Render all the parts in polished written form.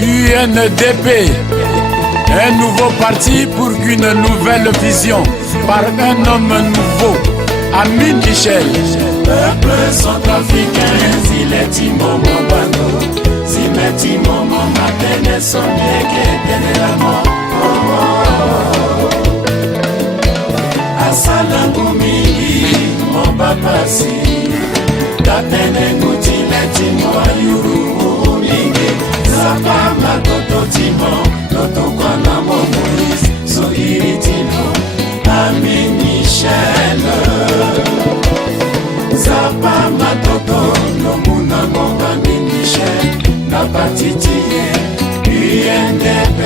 UNDP, un nouveau parti pour une nouvelle vision, par un homme nouveau, Amin Michel. Peuple centrafricain, Zileti Momo Bando, Zimeti Momo Matene Soneke Tenelamo, Asalangu Mingi, Mobapasi, Tatene Ngutileti Moayuru Mingi, Zapa Makoto Timo, Loto Kwana Momois, Sohiri Tino, Amin Michel. Zapa Matoto, Lomuna Monga Michel, Napatiti, UNDP.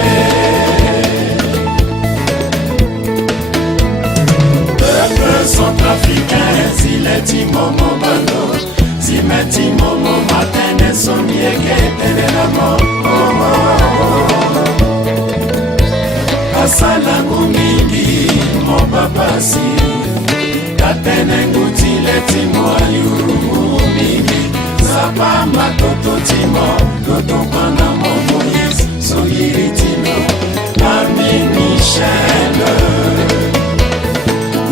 Peuple centrafricain, Zileti Momo Bando, Zimeti Momo Matene Sonieke Tenelamo, Asalangu Mingi, Mobapasi, Tatene Ngutileti Moayuru Mingi, Zapa Matoto Timo, Loto Kwana Momois, Sohiri Tino, Amin Michel.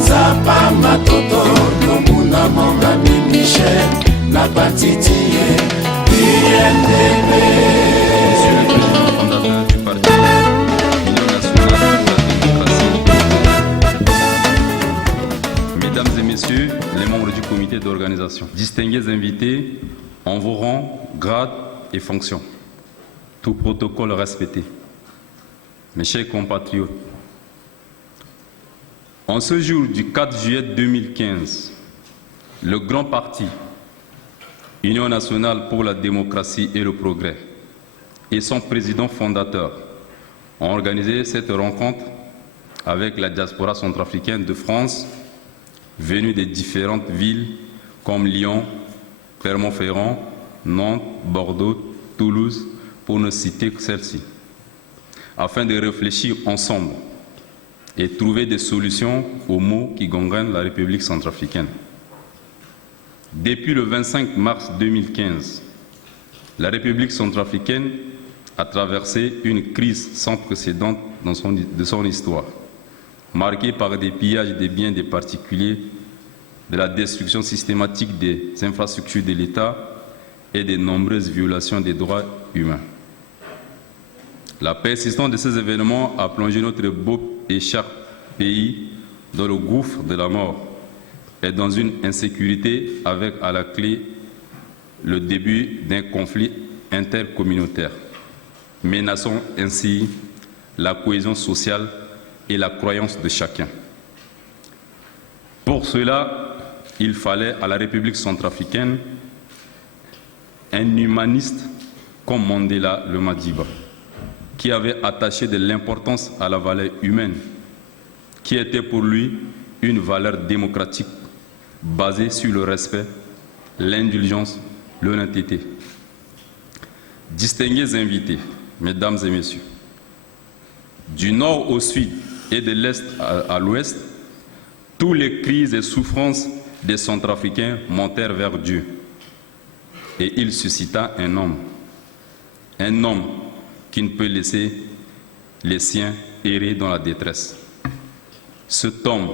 Zapa Matoto, Lomuna Monga Michel, Napatiti, UNDP. Monsieur le président fondateur du parti Union nationale pour la démocratie, Mesdames et Messieurs les membres du comité d'organisation, distingués invités en vos rangs, grades et fonctions, tout protocole respecté, mes chers compatriotes, en ce jour du 4 juillet 2015, le grand parti Union nationale pour la démocratie et le progrès et son président fondateur ont organisé cette rencontre avec la diaspora centrafricaine de France, venue des différentes villes comme Lyon, Clermont-Ferrand, Nantes, Bordeaux, Toulouse, pour ne citer que celle-ci, afin de réfléchir ensemble et trouver des solutions aux maux qui gangrènent la République centrafricaine. Depuis le 25 mars 2015, la République centrafricaine a traversé une crise sans précédent de son histoire, marquée par des pillages des biens des particuliers, de la destruction systématique des infrastructures de l'État et des nombreuses violations des droits humains. La persistance de ces événements a plongé notre beau et cher pays dans le gouffre de la mort et dans une insécurité avec à la clé le début d'un conflit intercommunautaire, menaçant ainsi la cohésion sociale et la croyance de chacun. Pour cela, il fallait à la République centrafricaine un humaniste comme Mandela le Madiba, qui avait attaché de l'importance à la valeur humaine, qui était pour lui une valeur démocratique basée sur le respect, l'indulgence, l'honnêteté. Distingués invités, Mesdames et Messieurs, du nord au sud et de l'est à l'ouest, tous les cris et souffrances des Centrafricains montèrent vers Dieu. Et il suscita un homme qui ne peut laisser les siens errer dans la détresse. Cet homme,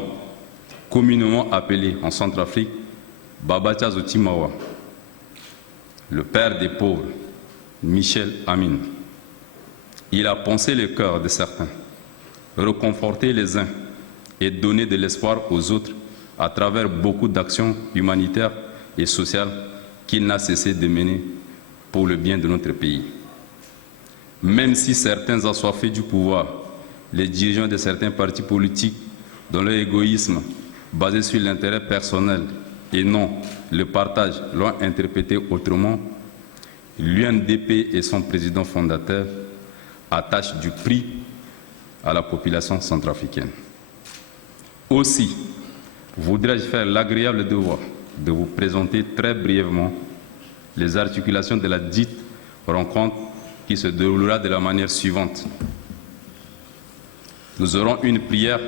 communément appelé en Centrafrique Babacha Zotimawa, le père des pauvres, Michel Amin. Il a poncé le cœur de certains, réconforté les uns et donné de l'espoir aux autres à travers beaucoup d'actions humanitaires et sociales qu'il n'a cessé de mener pour le bien de notre pays. Même si certains assoiffés du pouvoir, les dirigeants de certains partis politiques, dans leur égoïsme basé sur l'intérêt personnel et non le partage, l'ont interprété autrement, l'UNDP et son président fondateur attachent du prix à la population centrafricaine. Aussi, voudrais-je faire l'agréable devoir de vous présenter très brièvement les articulations de la dite rencontre qui se déroulera de la manière suivante. Nous aurons une prière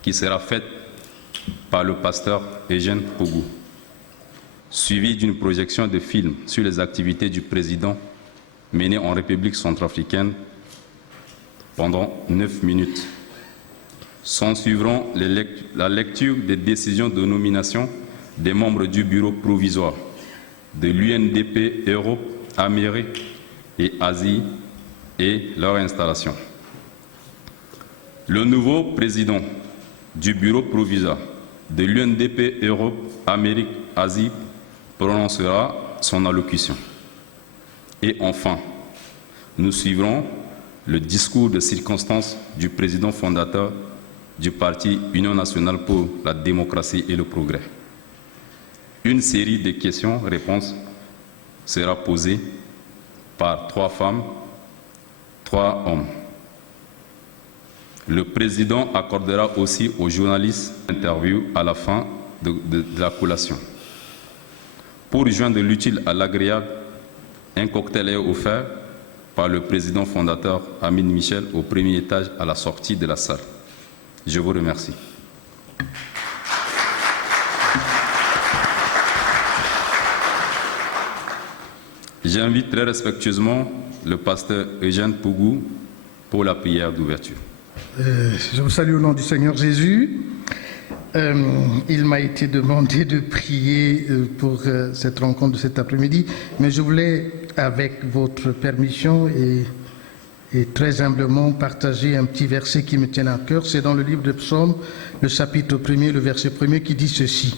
qui sera faite par le pasteur Eugène Pougou, suivie d'une projection de film sur les activités du président menée en République centrafricaine pendant 9 minutes. S'en suivront la lecture des décisions de nomination des membres du bureau provisoire de l'UNDP Europe, Amérique et Asie et leur installation. Le nouveau président du bureau provisoire de l'UNDP Europe, Amérique, Asie prononcera son allocution. Et enfin, nous suivrons le discours de circonstance du président fondateur du parti Union nationale pour la démocratie et le progrès. Une série de questions-réponses sera posée par 3 femmes, 3 hommes. Le président accordera aussi aux journalistes une interview à la fin de la collation. Pour joindre l'utile à l'agréable, un cocktail est offert par le président fondateur Amin Michel au premier étage à la sortie de la salle. Je vous remercie. J'invite très respectueusement le pasteur Eugène Pougou pour la prière d'ouverture. Je vous salue au nom du Seigneur Jésus. Il m'a été demandé de prier pour cette rencontre de cet après-midi, mais je voulais, avec votre permission et très humblement, partager un petit verset qui me tient à cœur. C'est dans le livre de Psaumes, le chapitre 1er, le verset 1er, qui dit ceci.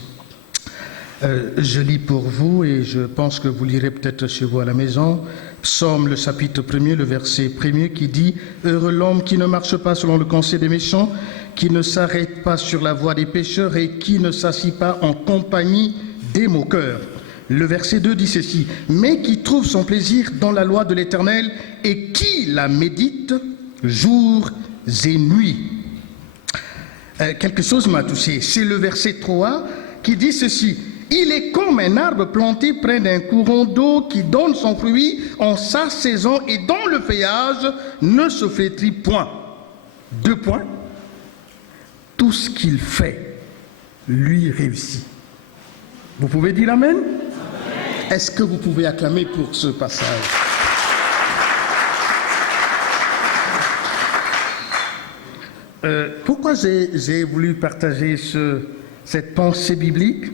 Je lis pour vous et je pense que vous lirez peut-être chez vous à la maison. Psaume, le chapitre 1er, le verset 1er qui dit « Heureux l'homme qui ne marche pas selon le conseil des méchants, qui ne s'arrête pas sur la voie des pécheurs et qui ne s'assit pas en compagnie des moqueurs. » Le verset 2 dit ceci « Mais qui trouve son plaisir dans la loi de l'Éternel et qui la médite jour et nuit. » Quelque chose m'a touché. C'est le verset 3 qui dit ceci. Il est comme un arbre planté près d'un courant d'eau qui donne son fruit en sa saison et dont le feuillage ne se flétrit point. 2 points. Tout ce qu'il fait, lui réussit. Vous pouvez dire amen? Est-ce que vous pouvez acclamer pour ce passage? Pourquoi j'ai voulu partager cette pensée biblique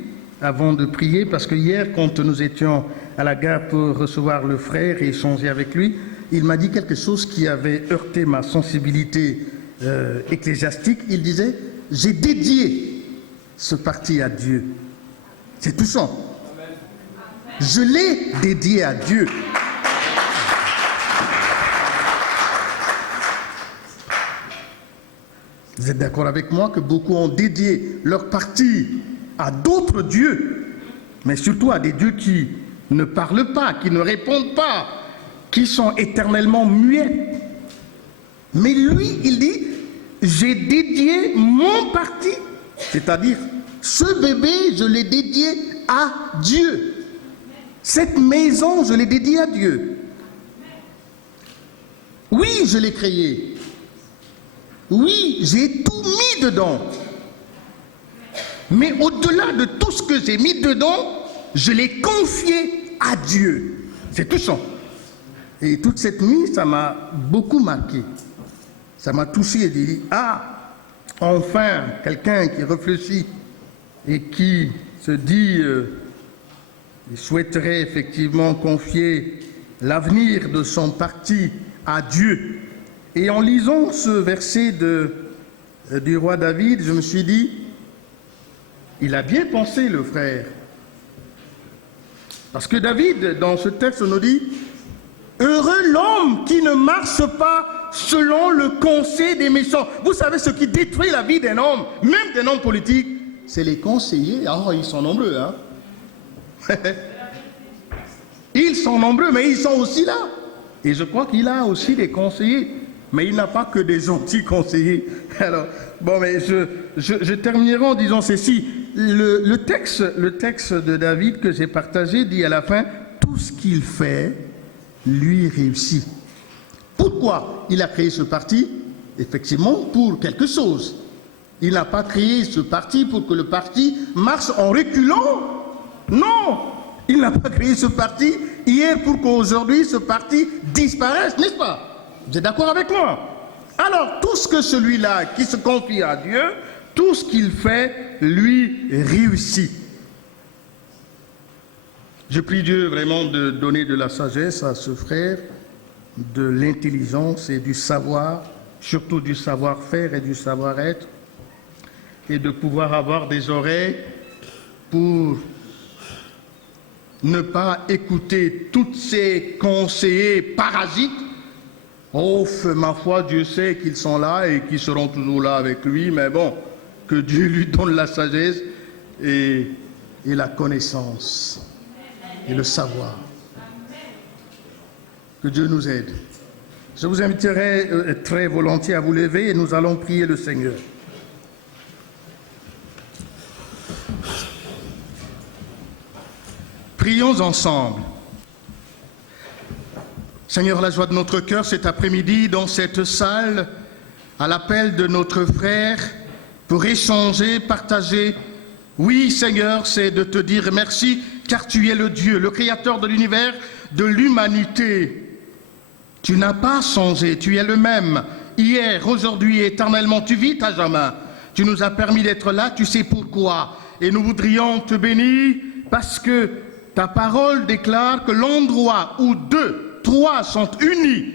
avant de prier? Parce que hier, quand nous étions à la gare pour recevoir le frère et échanger avec lui, il m'a dit quelque chose qui avait heurté ma sensibilité ecclésiastique. Il disait, j'ai dédié ce parti à Dieu. C'est touchant. Je l'ai dédié à Dieu. Vous êtes d'accord avec moi que beaucoup ont dédié leur parti à d'autres dieux, mais surtout à des dieux qui ne parlent pas, qui ne répondent pas, qui sont éternellement muets. Mais lui, il dit, j'ai dédié mon parti, c'est-à-dire ce bébé, je l'ai dédié à Dieu. Cette maison, je l'ai dédiée à Dieu. Oui, je l'ai créée. Oui, j'ai tout mis dedans. Mais au-delà de tout ce que j'ai mis dedans, je l'ai confié à Dieu. C'est touchant. Et toute cette nuit, ça m'a beaucoup marqué. Ça m'a touché et dit, ah, enfin, quelqu'un qui réfléchit et qui se dit, il souhaiterait effectivement confier l'avenir de son parti à Dieu. Et en lisant ce verset du roi David, je me suis dit, il a bien pensé, le frère. Parce que David, dans ce texte, nous dit « Heureux l'homme qui ne marche pas selon le conseil des méchants. » Vous savez ce qui détruit la vie d'un homme, même d'un homme politique, c'est les conseillers. Ah, ils sont nombreux, hein. Ils sont nombreux, mais ils sont aussi là. Et je crois qu'il a aussi des conseillers. Mais il n'a pas que des gentils conseillers. Alors, bon, mais je terminerai en disant ceci. Le texte de David que j'ai partagé dit à la fin, tout ce qu'il fait, lui réussit. Pourquoi il a créé ce parti? Effectivement, pour quelque chose. Il n'a pas créé ce parti pour que le parti marche en reculant. Non, il n'a pas créé ce parti hier pour qu'aujourd'hui ce parti disparaisse, n'est-ce pas? Vous êtes d'accord avec moi? Alors, tout ce que celui-là qui se confie à Dieu, tout ce qu'il fait, lui réussit. Je prie Dieu vraiment de donner de la sagesse à ce frère, de l'intelligence et du savoir, surtout du savoir-faire et du savoir-être, et de pouvoir avoir des oreilles pour ne pas écouter tous ces conseillers parasites. Oh, ma foi, Dieu sait qu'ils sont là et qu'ils seront toujours là avec lui, mais bon, que Dieu lui donne la sagesse et la connaissance et le savoir. Que Dieu nous aide. Je vous inviterai très volontiers à vous lever et nous allons prier le Seigneur. Prions ensemble. Seigneur, la joie de notre cœur cet après-midi dans cette salle, à l'appel de notre frère, pour échanger, partager. Oui, Seigneur, c'est de te dire merci, car tu es le Dieu, le Créateur de l'univers, de l'humanité. Tu n'as pas changé, tu es le même, hier, aujourd'hui, éternellement, tu vis à jamais. Tu nous as permis d'être là, tu sais pourquoi. Et nous voudrions te bénir parce que ta parole déclare que l'endroit où 2, 3 sont unis,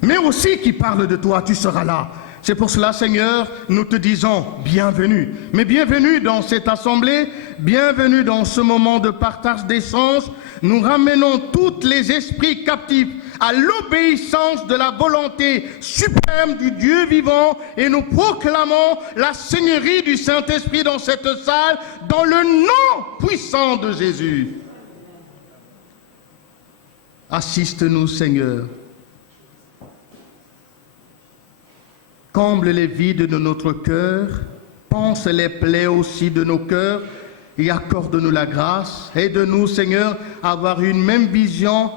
mais aussi qui parle de toi, tu seras là. C'est pour cela, Seigneur, nous te disons bienvenue. Mais bienvenue dans cette assemblée, bienvenue dans ce moment de partage d'échange. Nous ramenons tous les esprits captifs à l'obéissance de la volonté suprême du Dieu vivant et nous proclamons la Seigneurie du Saint-Esprit dans cette salle, dans le nom puissant de Jésus. Assiste-nous, Seigneur. Comble les vides de notre cœur, pense les plaies aussi de nos cœurs et accorde-nous la grâce. Aide-nous, Seigneur, à avoir une même vision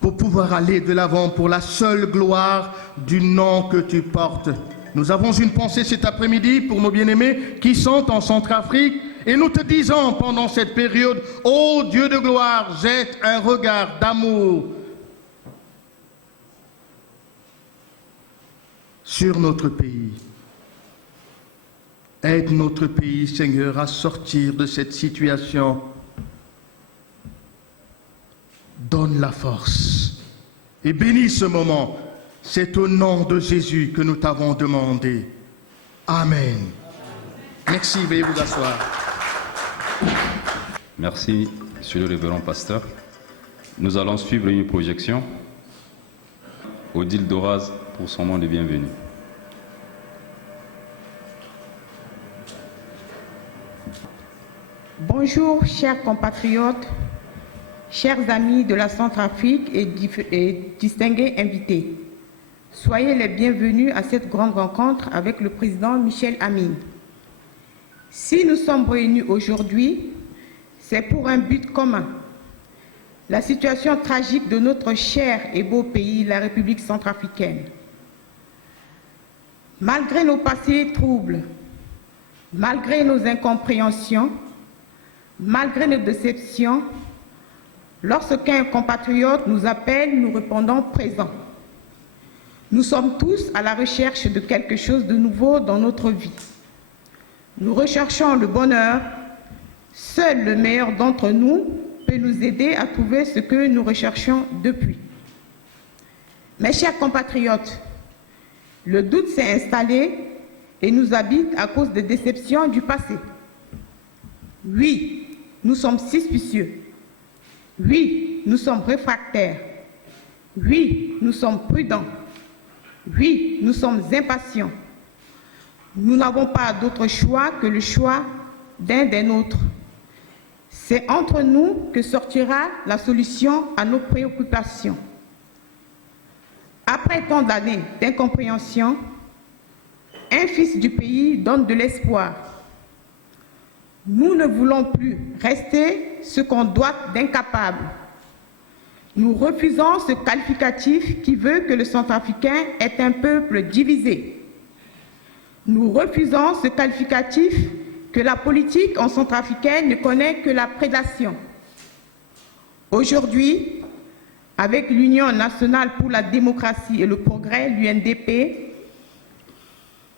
pour pouvoir aller de l'avant pour la seule gloire du nom que tu portes. Nous avons une pensée cet après-midi pour nos bien-aimés qui sont en Centrafrique et nous te disons pendant cette période, ô Dieu de gloire, jette un regard d'amour sur notre pays. Aide notre pays, Seigneur, à sortir de cette situation. Donne la force et bénis ce moment. C'est au nom de Jésus que nous t'avons demandé. Amen. Merci, veuillez vous asseoir. Merci, Monsieur le révérend pasteur. Nous allons suivre une projection. Odile Doraz pour son mot de bienvenue. Bonjour, chers compatriotes, chers amis de la Centrafrique et distingués invités. Soyez les bienvenus à cette grande rencontre avec le président Michel Amin. Si nous sommes réunis aujourd'hui, c'est pour un but commun. La situation tragique de notre cher et beau pays, la République centrafricaine. Malgré nos passés troubles, malgré nos incompréhensions, malgré nos déceptions, lorsqu'un compatriote nous appelle, nous répondons présent. Nous sommes tous à la recherche de quelque chose de nouveau dans notre vie. Nous recherchons le bonheur. Seul le meilleur d'entre nous peut nous aider à trouver ce que nous recherchons depuis. Mes chers compatriotes, le doute s'est installé et nous habite à cause des déceptions du passé. Oui, nous sommes suspicieux. Oui, nous sommes réfractaires. Oui, nous sommes prudents. Oui, nous sommes impatients. Nous n'avons pas d'autre choix que le choix d'un des nôtres. C'est entre nous que sortira la solution à nos préoccupations. Après tant d'années d'incompréhension, un fils du pays donne de l'espoir. Nous ne voulons plus rester ce qu'on doit d'incapable. Nous refusons ce qualificatif qui veut que le Centrafricain est un peuple divisé. Nous refusons ce qualificatif que la politique en centrafricaine ne connaît que la prédation. Aujourd'hui, avec l'Union nationale pour la démocratie et le progrès, l'UNDP,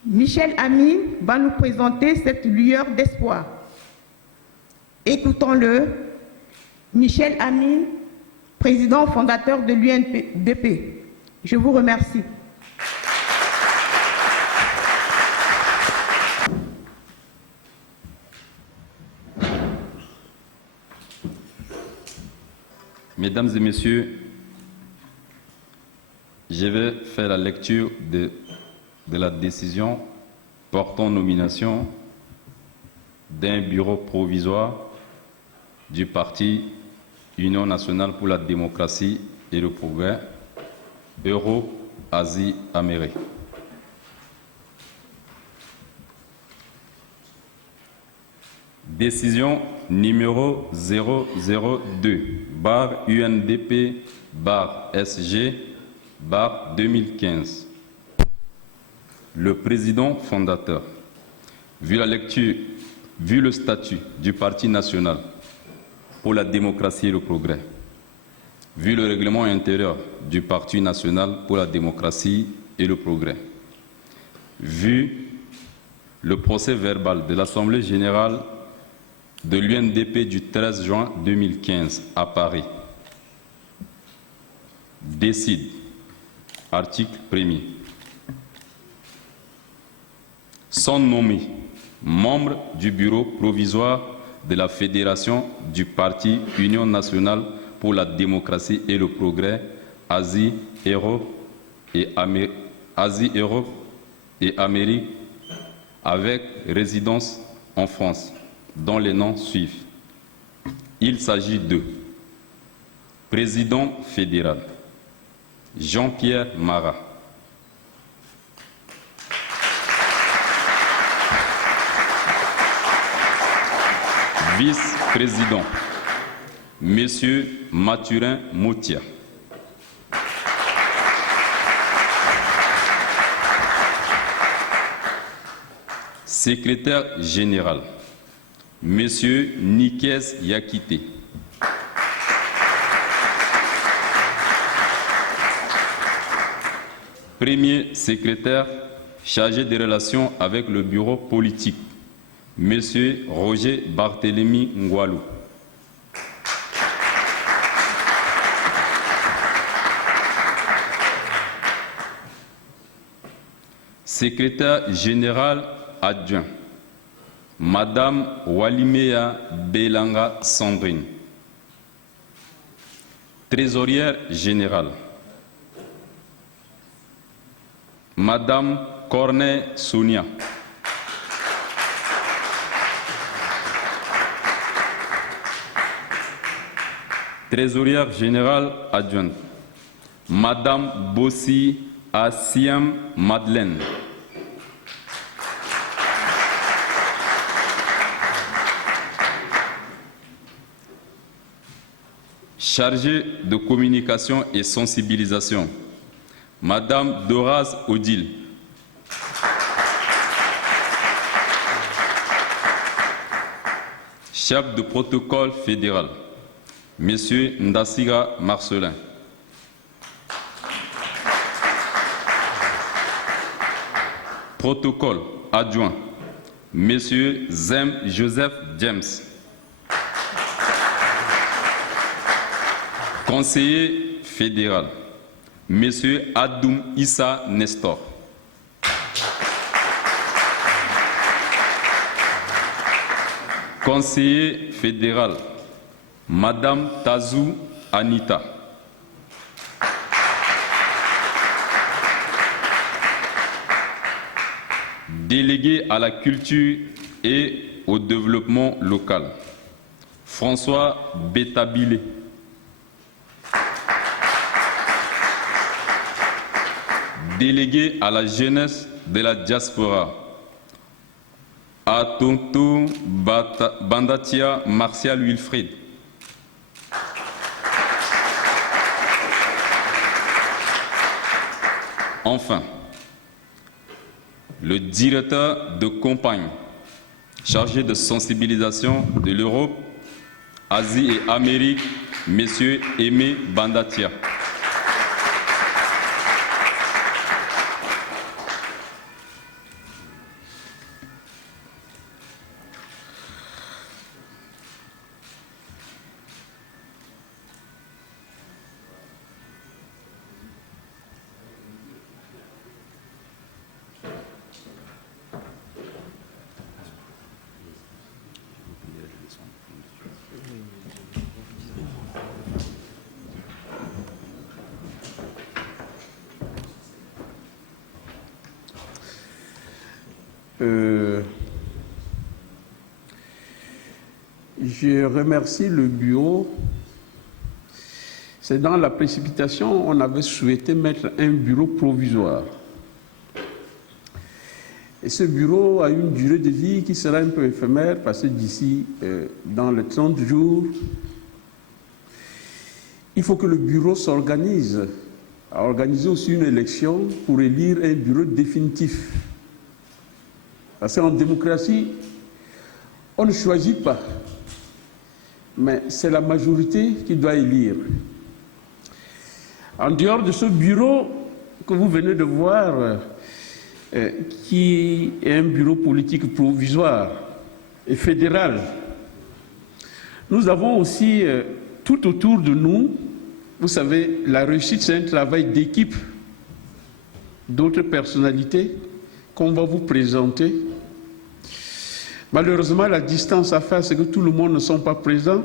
Michel Amin va nous présenter cette lueur d'espoir. Écoutons-le. Michel Amin, président fondateur de l'UNDP. Je vous remercie. Mesdames et messieurs, je vais faire la lecture de la décision portant nomination d'un bureau provisoire du parti Union nationale pour la démocratie et le progrès, Euro-Asie-Amérique. Décision numéro 002-UNDP-SG-2015. Le président fondateur, vu le statut du Parti national pour la démocratie et le progrès, vu le règlement intérieur du Parti national pour la démocratie et le progrès, vu le procès verbal de l'Assemblée générale de l'UNDP du 13 juin 2015 à Paris, décide, article 1er, sont nommés membres du bureau provisoire de la Fédération du Parti Union nationale pour la démocratie et le progrès, Asie, Europe et Amérique, avec résidence en France, dont les noms suivent. Il s'agit de président fédéral, Jean-Pierre Marat. Vice-président, Monsieur Mathurin Moutia. Secrétaire général, Monsieur Nikes Yakité. Premier secrétaire chargé des relations avec le bureau politique, Monsieur Roger Barthélemy Ngwalou. Secrétaire général adjoint, Madame Walimea Belanga Sandrine. Trésorière générale, Madame Cornet Sonia. Trésorière générale adjointe, Madame Bossi Assiam Madeleine. Chargée de communication et sensibilisation, Madame Doraz Odile. Chef de protocole fédéral, Monsieur Ndassiga Marcelin. Protocole adjoint, Monsieur Zem Joseph James. Conseiller fédéral, Monsieur Adoum Issa Nestor. Conseiller fédéral, Madame Tazou Anita. Délégué à la culture et au développement local, François Bétabilé. Délégué à la jeunesse de la diaspora, Atonto Bandatia Martial Wilfried. Enfin, le directeur de campagne chargé de sensibilisation de l'Europe, Asie et Amérique, M. Aimé Bandatia. Je remercie le bureau. C'est dans la précipitation, on avait souhaité mettre un bureau provisoire. Et ce bureau a une durée de vie qui sera un peu éphémère parce que d'ici, dans les 30 jours, il faut que le bureau s'organise, à organiser aussi une élection pour élire un bureau définitif. Parce qu'en démocratie, on ne choisit pas, mais c'est la majorité qui doit élire. En dehors de ce bureau que vous venez de voir, qui est un bureau politique provisoire et fédéral, nous avons aussi tout autour de nous, vous savez, la réussite c'est un travail d'équipe, d'autres personnalités qu'on va vous présenter. Malheureusement, la distance à faire, c'est que tout le monde ne sont pas présents.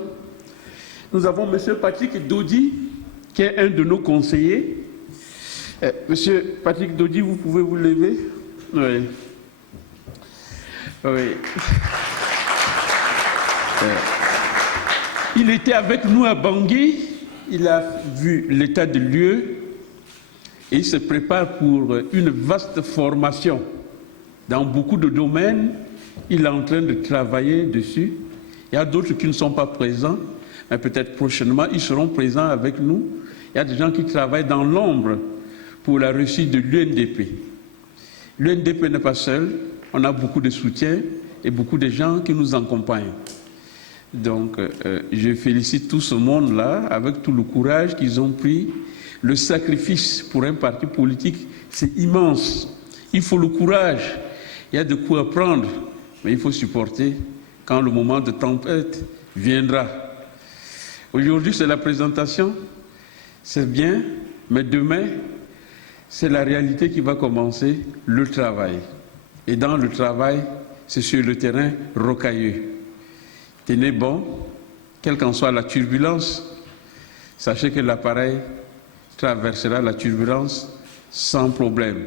Nous avons M. Patrick Dodi, qui est un de nos conseillers. Monsieur Patrick Dodi, vous pouvez vous lever? Oui. Oui. Il était avec nous à Bangui. Il a vu l'état de lieu et il se prépare pour une vaste formation dans beaucoup de domaines. Il est en train de travailler dessus. Il y a d'autres qui ne sont pas présents, mais peut-être prochainement, ils seront présents avec nous. Il y a des gens qui travaillent dans l'ombre pour la réussite de l'UNDP. L'UNDP n'est pas seul, on a beaucoup de soutien et beaucoup de gens qui nous accompagnent. Donc, je félicite tout ce monde-là avec tout le courage qu'ils ont pris. Le sacrifice pour un parti politique, c'est immense. Il faut le courage. Il y a de quoi apprendre, mais il faut supporter quand le moment de tempête viendra. Aujourd'hui, c'est la présentation. C'est bien, mais demain, c'est la réalité qui va commencer, le travail. Et dans le travail, c'est sur le terrain rocailleux. Tenez bon, quelle qu'en soit la turbulence, sachez que l'appareil traversera la turbulence sans problème.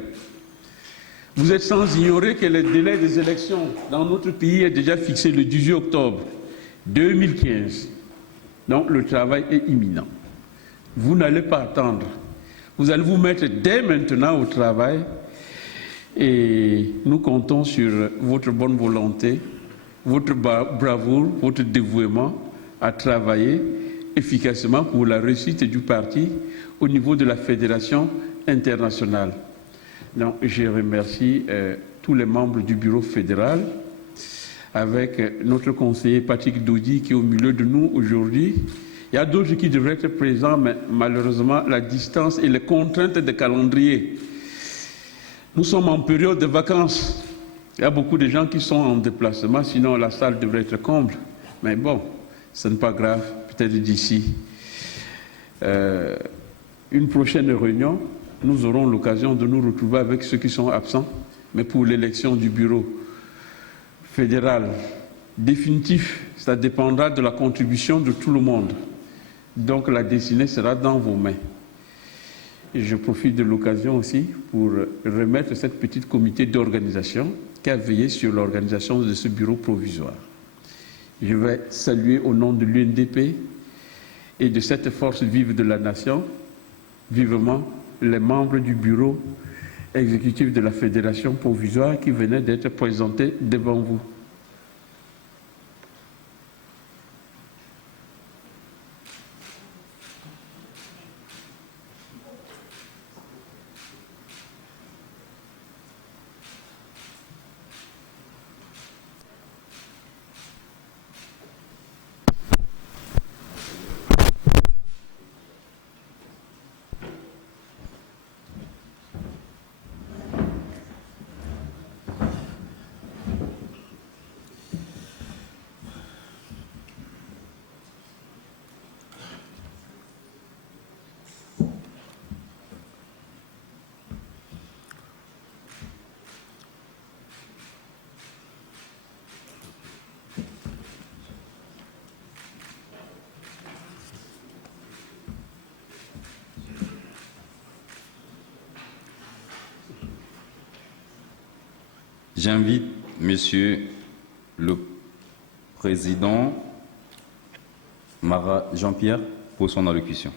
Vous êtes sans ignorer que le délai des élections dans notre pays est déjà fixé le 18 octobre 2015. Donc le travail est imminent. Vous n'allez pas attendre. Vous allez vous mettre dès maintenant au travail et nous comptons sur votre bonne volonté, votre bravoure, votre dévouement à travailler efficacement pour la réussite du parti au niveau de la fédération internationale. Donc, je remercie tous les membres du bureau fédéral, avec notre conseiller Patrick Dodi qui est au milieu de nous aujourd'hui. Il y a d'autres qui devraient être présents, mais malheureusement, la distance et les contraintes de calendrier. Nous sommes en période de vacances. Il y a beaucoup de gens qui sont en déplacement, sinon la salle devrait être comble. Mais bon, ce n'est pas grave, peut-être d'ici une prochaine réunion, nous aurons l'occasion de nous retrouver avec ceux qui sont absents. Mais pour l'élection du bureau fédéral définitif, ça dépendra de la contribution de tout le monde. Donc la destinée sera dans vos mains. Et je profite de l'occasion aussi pour remettre cette petite comité d'organisation qui a veillé sur l'organisation de ce bureau provisoire. Je vais saluer au nom de l'UNDP et de cette force vive de la nation, vivement les membres du bureau exécutif de la fédération provisoire qui venaient d'être présentés devant vous. J'invite Monsieur le Président Mara Jean-Pierre pour son allocution.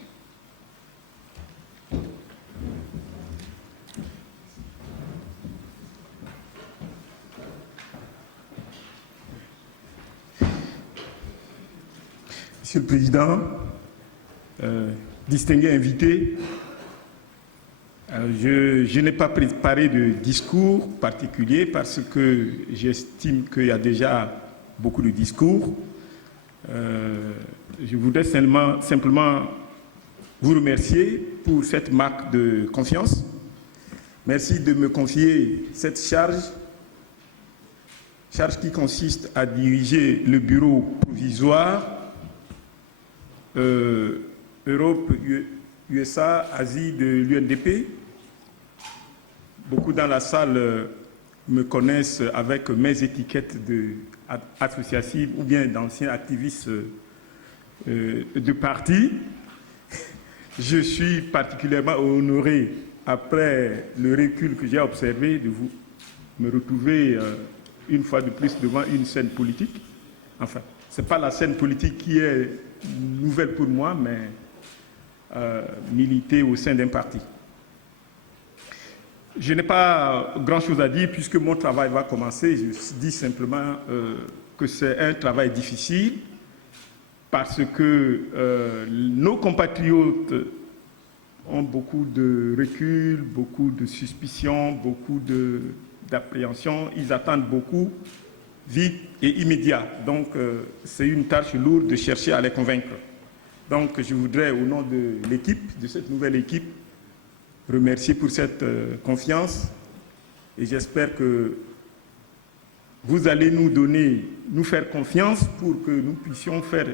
Monsieur le Président, distingués invités, je n'ai pas préparé de discours particulier parce que j'estime qu'il y a déjà beaucoup de discours. Je voudrais simplement vous remercier pour cette marque de confiance. Merci de me confier cette charge qui consiste à diriger le bureau provisoire Europe, USA, Asie de l'UNDP. Beaucoup dans la salle me connaissent avec mes étiquettes associatives ou bien d'anciens activistes de parti. Je suis particulièrement honoré, après le recul que j'ai observé, de vous me retrouver une fois de plus devant une scène politique. Enfin, ce n'est pas la scène politique qui est nouvelle pour moi, mais militer au sein d'un parti. Je n'ai pas grand-chose à dire puisque mon travail va commencer. Je dis simplement que c'est un travail difficile parce que nos compatriotes ont beaucoup de recul, beaucoup de suspicions, beaucoup d'appréhension. Ils attendent beaucoup, vite et immédiat. Donc, c'est une tâche lourde de chercher à les convaincre. Donc, je voudrais, au nom de l'équipe, de cette nouvelle équipe, remercier pour cette confiance. Et j'espère que vous allez nous faire confiance pour que nous puissions faire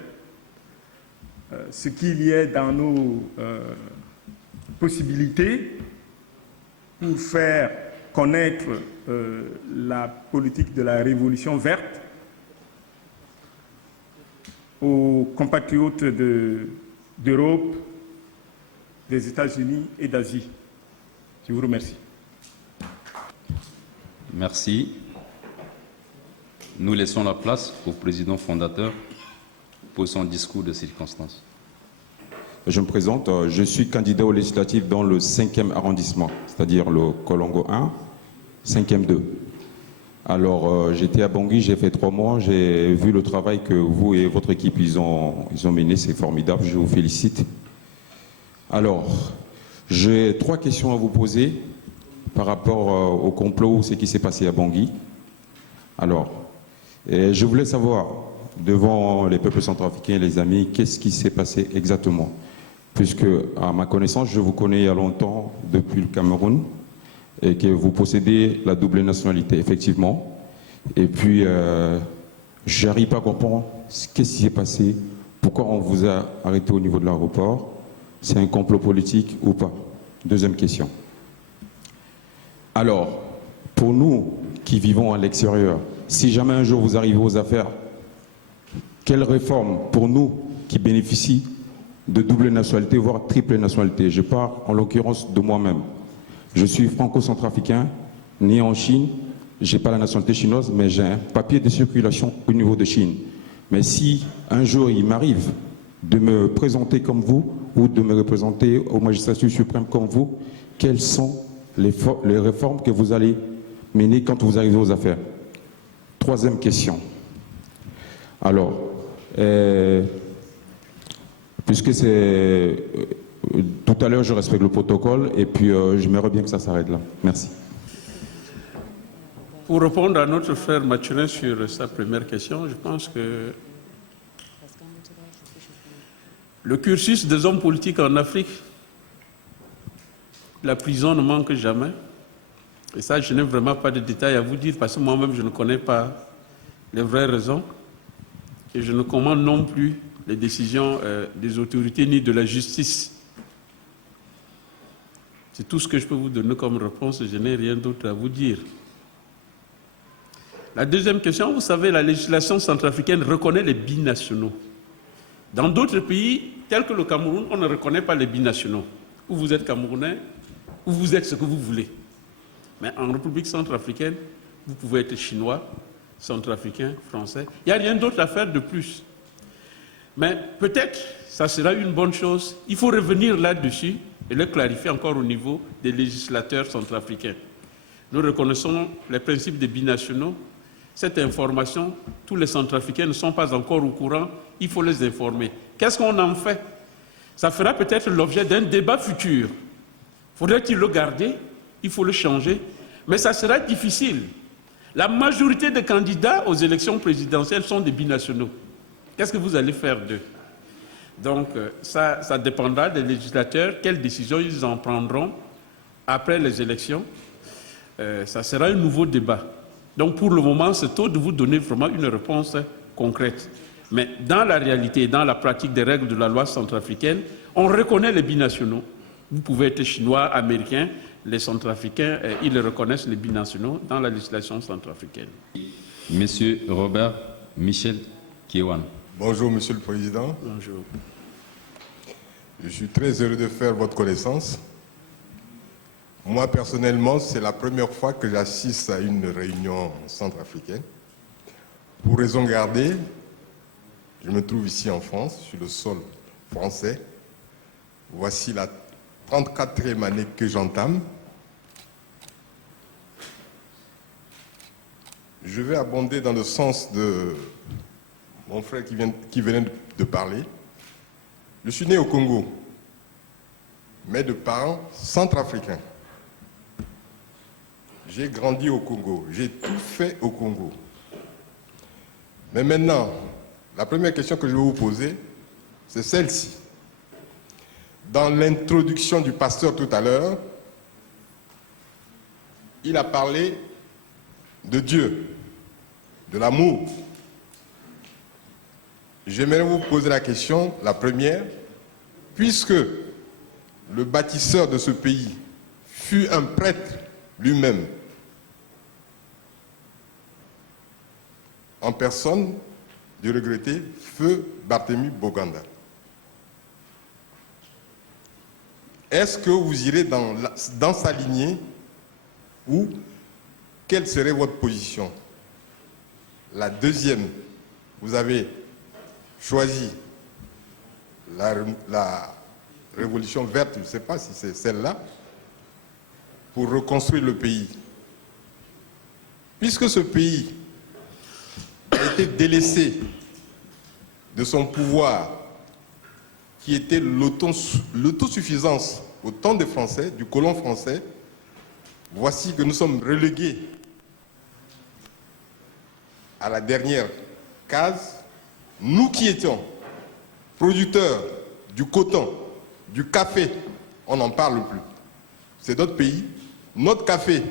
ce qu'il y a dans nos possibilités pour faire connaître la politique de la révolution verte aux compatriotes d'Europe, des États-Unis et d'Asie. Je vous remercie. Merci. Nous laissons la place au président fondateur pour son discours de circonstance. Je me présente, je suis candidat aux législatives dans le 5e arrondissement, c'est-à-dire le Kolongo 1, 5e 2. Alors, j'étais à Bangui, j'ai fait 3 mois, j'ai vu le travail que vous et votre équipe ils ont mené, c'est formidable, je vous félicite. Alors, j'ai 3 questions à vous poser par rapport au complot, ce qui s'est passé à Bangui. Alors, je voulais savoir, devant les peuples centrafricains, les amis, qu'est-ce qui s'est passé exactement? Puisque, à ma connaissance, je vous connais il y a longtemps, depuis le Cameroun, et que vous possédez la double nationalité, effectivement. Et puis, je n'arrive pas à comprendre qu'est-ce qui s'est passé, pourquoi on vous a arrêté au niveau de l'aéroport. C'est un complot politique ou pas? Deuxième question. Alors, pour nous qui vivons à l'extérieur, si jamais un jour vous arrivez aux affaires, quelle réforme pour nous qui bénéficient de double nationalité, voire triple nationalité? Je parle en l'occurrence de moi-même. Je suis franco-centrafricain, né en Chine, je n'ai pas la nationalité chinoise, mais j'ai un papier de circulation au niveau de Chine. Mais si un jour il m'arrive de me présenter comme vous ou de me représenter au magistrature suprême comme vous, quelles sont les réformes que vous allez mener quand vous arrivez aux affaires? Troisième question. Alors, puisque c'est... tout à l'heure, je respecte le protocole et puis j'aimerais bien que ça s'arrête là. Merci. Pour répondre à notre frère Mathurin sur sa première question, je pense que le cursus des hommes politiques en Afrique, la prison ne manque jamais. Et ça, je n'ai vraiment pas de détails à vous dire parce que moi-même, je ne connais pas les vraies raisons. Et je ne commande non plus les décisions des autorités ni de la justice. C'est tout ce que je peux vous donner comme réponse. Je n'ai rien d'autre à vous dire. La deuxième question, vous savez, la législation centrafricaine reconnaît les binationaux. Dans d'autres pays, tels que le Cameroun, on ne reconnaît pas les binationaux. Ou vous êtes Camerounais, ou vous êtes ce que vous voulez. Mais en République centrafricaine, Vous pouvez être chinois, centrafricain, français. Il n'y a rien d'autre à faire de plus. Mais peut-être, ça sera une bonne chose. Il faut revenir là-dessus et le clarifier encore au niveau des législateurs centrafricains. Nous reconnaissons les principes des binationaux. Cette information, tous les centrafricains ne sont pas encore au courant, il faut les informer. Qu'est-ce qu'on en fait? Ça fera peut-être l'objet d'un débat futur. Faudrait-il le garder? Il faut le changer. Mais ça sera difficile. La majorité des candidats aux élections présidentielles sont des binationaux. Qu'est-ce que vous allez faire d'eux? Donc, ça dépendra des législateurs, quelles décisions ils en prendront après les élections. Ça sera un nouveau débat. Donc, pour le moment, c'est tôt de vous donner vraiment une réponse concrète. Mais dans la réalité, dans la pratique des règles de la loi centrafricaine, on reconnaît les binationaux. Vous pouvez être chinois, américain, les centrafricains, ils reconnaissent les binationaux dans la législation centrafricaine. Monsieur Robert Michel Kiewan. Bonjour, Monsieur le Président. Bonjour. Je suis très heureux de faire votre connaissance. Moi, personnellement, c'est la première fois que j'assiste à une réunion centrafricaine. Pour raison gardée, je me trouve ici en France, sur le sol français. Voici la 34e année que j'entame. Je vais abonder dans le sens de mon frère qui venait de parler. Je suis né au Congo, mais de parents centrafricains. J'ai grandi au Congo, j'ai tout fait au Congo. Mais maintenant, la première question que je vais vous poser, c'est celle-ci. Dans l'introduction du pasteur tout à l'heure, il a parlé de Dieu, de l'amour. J'aimerais vous poser la question, la première, puisque le bâtisseur de ce pays fut un prêtre lui-même, en personne du regretté feu Barthélemy Boganda. Est-ce que vous irez dans sa lignée ou quelle serait votre position? La deuxième, vous avez choisi la révolution verte, je ne sais pas si c'est celle-là, pour reconstruire le pays. Puisque ce pays a été délaissé de son pouvoir, qui était l'autosuffisance au temps des Français, du colon français, voici que nous sommes relégués à la dernière case. Nous qui étions producteurs du coton, du café, on n'en parle plus. C'est d'autres pays. Notre café,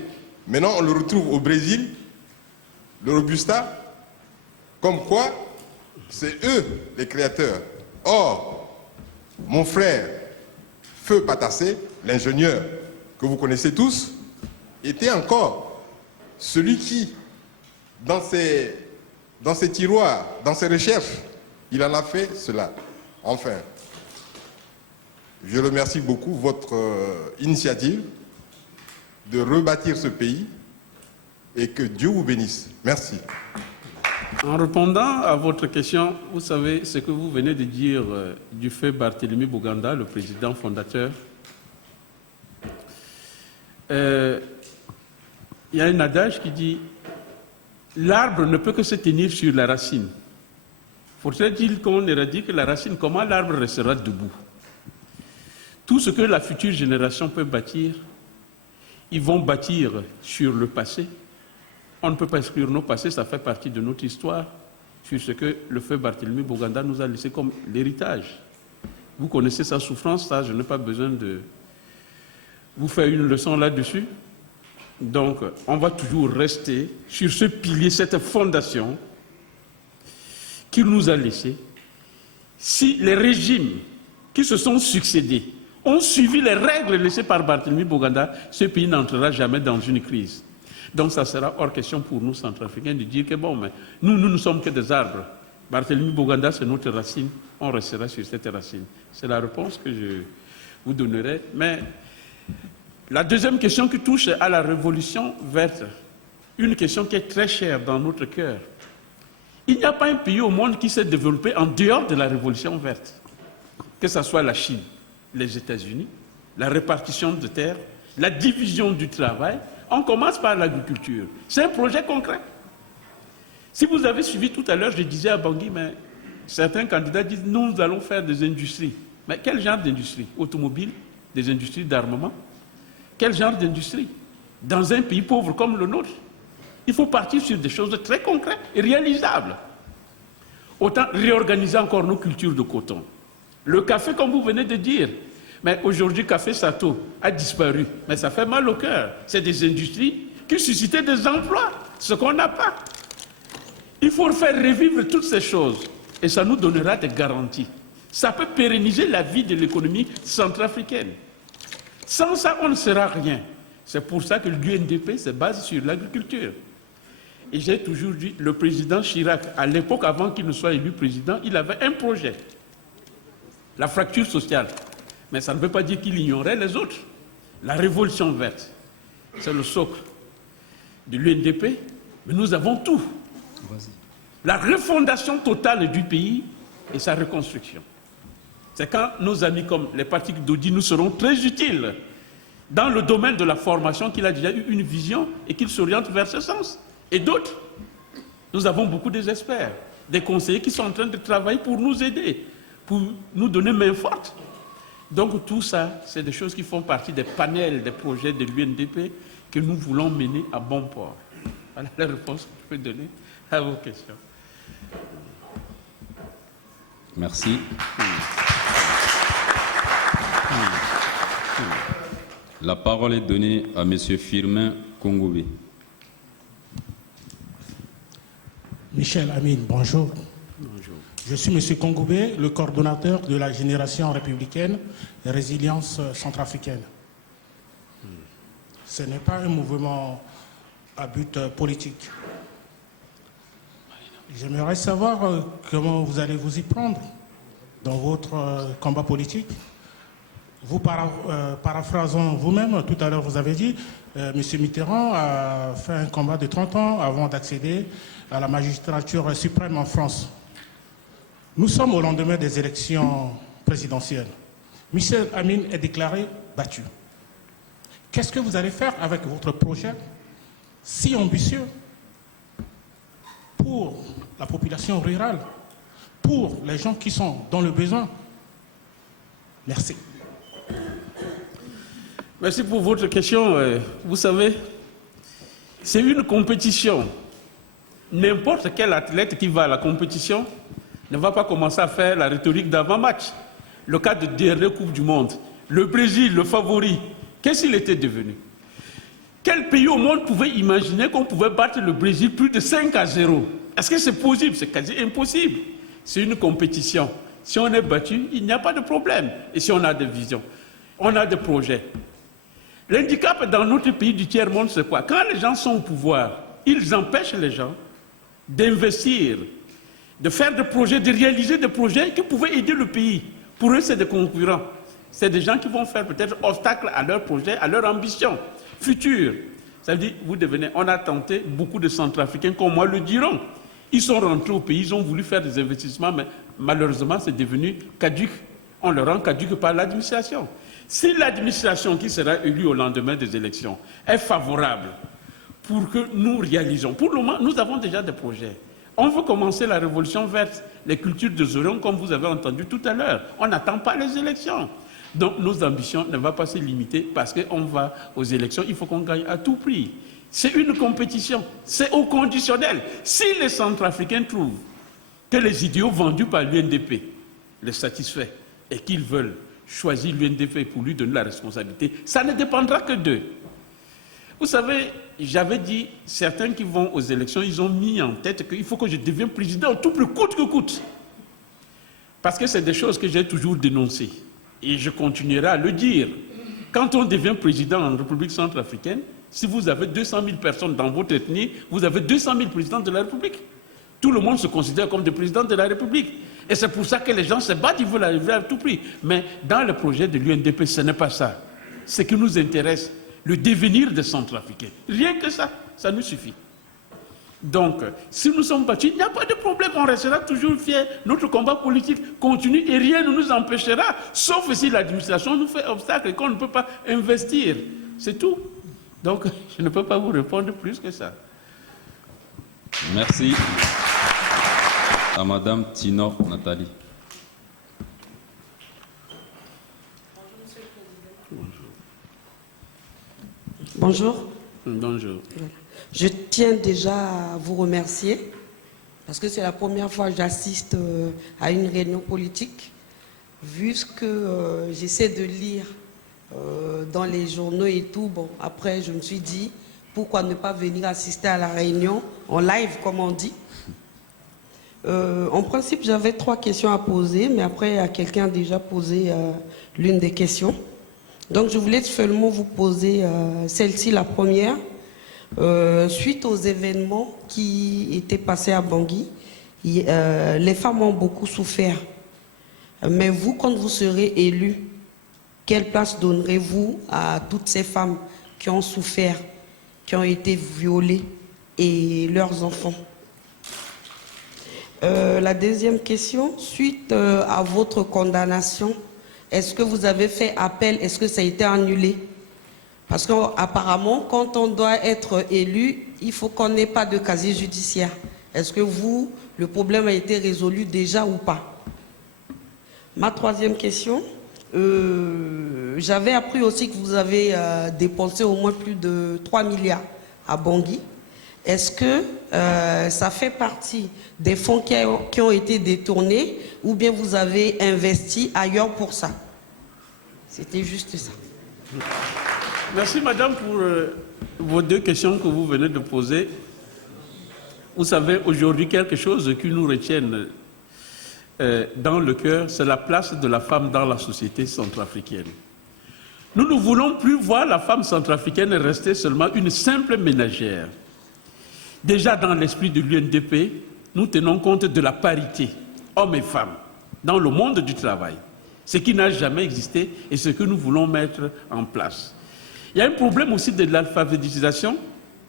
maintenant on le retrouve au Brésil, le Robusta, comme quoi c'est eux les créateurs. Or, mon frère, Feu Patassé, l'ingénieur que vous connaissez tous, était encore celui qui, dans ses tiroirs, dans ses recherches, il en a fait cela. Enfin, je remercie beaucoup votre initiative de rebâtir ce pays et que Dieu vous bénisse. Merci. En répondant à votre question, vous savez ce que vous venez de dire du feu Barthélemy Boganda, le président fondateur. Il y a un adage qui dit « L'arbre ne peut que se tenir sur la racine ». Faudrait-il qu'on éradique la racine? Comment l'arbre restera debout? Tout ce que la future génération peut bâtir, ils vont bâtir sur le passé. On ne peut pas exclure nos passés, ça fait partie de notre histoire, sur ce que le feu Barthélemy Boganda nous a laissé comme l'héritage. Vous connaissez sa souffrance, ça, je n'ai pas besoin de vous faire une leçon là-dessus. Donc, on va toujours rester sur ce pilier, cette fondation qu'il nous a laissé. Si les régimes qui se sont succédés ont suivi les règles laissées par Barthélemy Boganda, ce pays n'entrera jamais dans une crise. Donc ça sera hors question pour nous, centrafricains, de dire que bon, mais nous ne sommes que des arbres. Barthélemy Boganda, c'est notre racine, on restera sur cette racine. C'est la réponse que je vous donnerai. Mais la deuxième question qui touche à la révolution verte, une question qui est très chère dans notre cœur. Il n'y a pas un pays au monde qui s'est développé en dehors de la révolution verte. Que ce soit la Chine, les États-Unis, la répartition de terres, la division du travail, on commence par l'agriculture. C'est un projet concret. Si vous avez suivi tout à l'heure, je disais à Bangui, mais certains candidats disent nous allons faire des industries. Mais quel genre d'industrie? Automobile? Des industries d'armement? Quel genre d'industrie? Dans un pays pauvre comme le nôtre, il faut partir sur des choses très concrètes et réalisables. Autant réorganiser encore nos cultures de coton. Le café, comme vous venez de dire, mais aujourd'hui, Café Sato a disparu. Mais ça fait mal au cœur. C'est des industries qui suscitaient des emplois, ce qu'on n'a pas. Il faut faire revivre toutes ces choses et ça nous donnera des garanties. Ça peut pérenniser la vie de l'économie centrafricaine. Sans ça, on ne sera rien. C'est pour ça que l'UNDP se base sur l'agriculture. Et j'ai toujours dit, le président Chirac, à l'époque, avant qu'il ne soit élu président, il avait un projet. La fracture sociale. Mais ça ne veut pas dire qu'il ignorait les autres. La révolution verte, c'est le socle de l'UNDP, mais nous avons tout. La refondation totale du pays et sa reconstruction. C'est quand nos amis comme les partis d'Audi nous seront très utiles dans le domaine de la formation qu'il a déjà eu une vision et qu'il s'oriente vers ce sens. Et d'autres, nous avons beaucoup d'experts, des conseillers qui sont en train de travailler pour nous aider, pour nous donner main forte. Donc tout ça, c'est des choses qui font partie des panels, des projets de l'UNDP que nous voulons mener à bon port. Voilà la réponse que je peux donner à vos questions. Merci. La parole est donnée à M. Firmin Kongoubé. Michel Amin, bonjour. Bonjour. Je suis M. Kongoubé, le coordonnateur de la Génération républicaine et Résilience centrafricaine. Ce n'est pas un mouvement à but politique. J'aimerais savoir comment vous allez vous y prendre dans votre combat politique. Vous paraphrasant vous-même, tout à l'heure vous avez dit, M. Mitterrand a fait un combat de 30 ans avant d'accéder à la magistrature suprême en France. Nous sommes au lendemain des élections présidentielles. Michel Amin est déclaré battu. Qu'est-ce que vous allez faire avec votre projet si ambitieux pour la population rurale, pour les gens qui sont dans le besoin? Merci. Merci pour votre question. Vous savez, c'est une compétition. N'importe quel athlète qui va à la compétition ne va pas commencer à faire la rhétorique d'avant-match. Le cas de dernière Coupe du Monde, le Brésil, le favori, qu'est-ce qu'il était devenu? Quel pays au monde pouvait imaginer qu'on pouvait battre le Brésil plus de 5-0? Est-ce que c'est possible? C'est quasi impossible. C'est une compétition. Si on est battu, il n'y a pas de problème. Et si on a des visions, on a des projets. L'handicap dans notre pays du tiers-monde, c'est quoi? Quand les gens sont au pouvoir, ils empêchent les gens d'investir, de faire des projets, de réaliser des projets qui pouvaient aider le pays. Pour eux, c'est des concurrents. C'est des gens qui vont faire peut-être obstacle à leur projet, à leur ambition future. Ça veut dire, vous devenez, on a tenté, beaucoup de Centrafricains comme moi le diront. Ils sont rentrés au pays, ils ont voulu faire des investissements, mais malheureusement, c'est devenu caduc. On le rend caduc par l'administration. Si l'administration qui sera élue au lendemain des élections est favorable pour que nous réalisons, pour le moment, nous avons déjà des projets. On veut commencer la révolution verte, les cultures de Zorion, comme vous avez entendu tout à l'heure. On n'attend pas les élections. Donc nos ambitions ne vont pas se limiter parce qu'on va aux élections, il faut qu'on gagne à tout prix. C'est une compétition, c'est au conditionnel. Si les Centrafricains trouvent que les idéaux vendus par l'UNDP les satisfait et qu'ils veulent choisir l'UNDP pour lui donner la responsabilité, ça ne dépendra que d'eux. Vous savez, j'avais dit, certains qui vont aux élections, ils ont mis en tête qu'il faut que je devienne président au tout plus coûte que coûte. Parce que c'est des choses que j'ai toujours dénoncées. Et je continuerai à le dire. Quand on devient président en République centrafricaine, si vous avez 200 000 personnes dans votre ethnie, vous avez 200 000 présidents de la République. Tout le monde se considère comme des présidents de la République. Et c'est pour ça que les gens se battent, ils veulent arriver à tout prix. Mais dans le projet de l'UNDP, ce n'est pas ça. Ce qui nous intéresse, le devenir des Centrafricains. Rien que ça, ça nous suffit. Donc, si nous sommes battus, il n'y a pas de problème, on restera toujours fiers. Notre combat politique continue et rien ne nous empêchera, sauf si l'administration nous fait obstacle et qu'on ne peut pas investir. C'est tout. Donc, je ne peux pas vous répondre plus que ça. Merci. À Madame Tinor Nathalie. Bonjour. Bonjour. Je tiens déjà à vous remercier parce que c'est la première fois que j'assiste à une réunion politique. Vu ce que j'essaie de lire dans les journaux et tout, bon, après je me suis dit pourquoi ne pas venir assister à la réunion en live comme on dit. En principe j'avais 3 questions à poser, mais après quelqu'un a déjà posé l'une des questions. Donc je voulais seulement vous poser celle-ci, la première. Suite aux événements qui étaient passés à Bangui, les femmes ont beaucoup souffert. Mais vous, quand vous serez élu, quelle place donnerez-vous à toutes ces femmes qui ont souffert, qui ont été violées et leurs enfants? La deuxième question, suite à votre condamnation, est-ce que vous avez fait appel? Est-ce que ça a été annulé? Parce qu'apparemment, quand on doit être élu, il faut qu'on n'ait pas de casier judiciaire. Est-ce que vous, le problème a été résolu déjà ou pas? Ma troisième question, j'avais appris aussi que vous avez dépensé au moins plus de 3 milliards à Bangui. Est-ce que ça fait partie des fonds qui ont été détournés ou bien vous avez investi ailleurs pour ça? C'était juste ça. Merci madame pour vos 2 questions que vous venez de poser. Vous savez, aujourd'hui, quelque chose qui nous retienne dans le cœur, c'est la place de la femme dans la société centrafricaine. Nous ne voulons plus voir la femme centrafricaine rester seulement une simple ménagère. Déjà dans l'esprit de l'UNDP, nous tenons compte de la parité, hommes et femmes, dans le monde du travail. Ce qui n'a jamais existé et ce que nous voulons mettre en place. Il y a un problème aussi de l'alphabétisation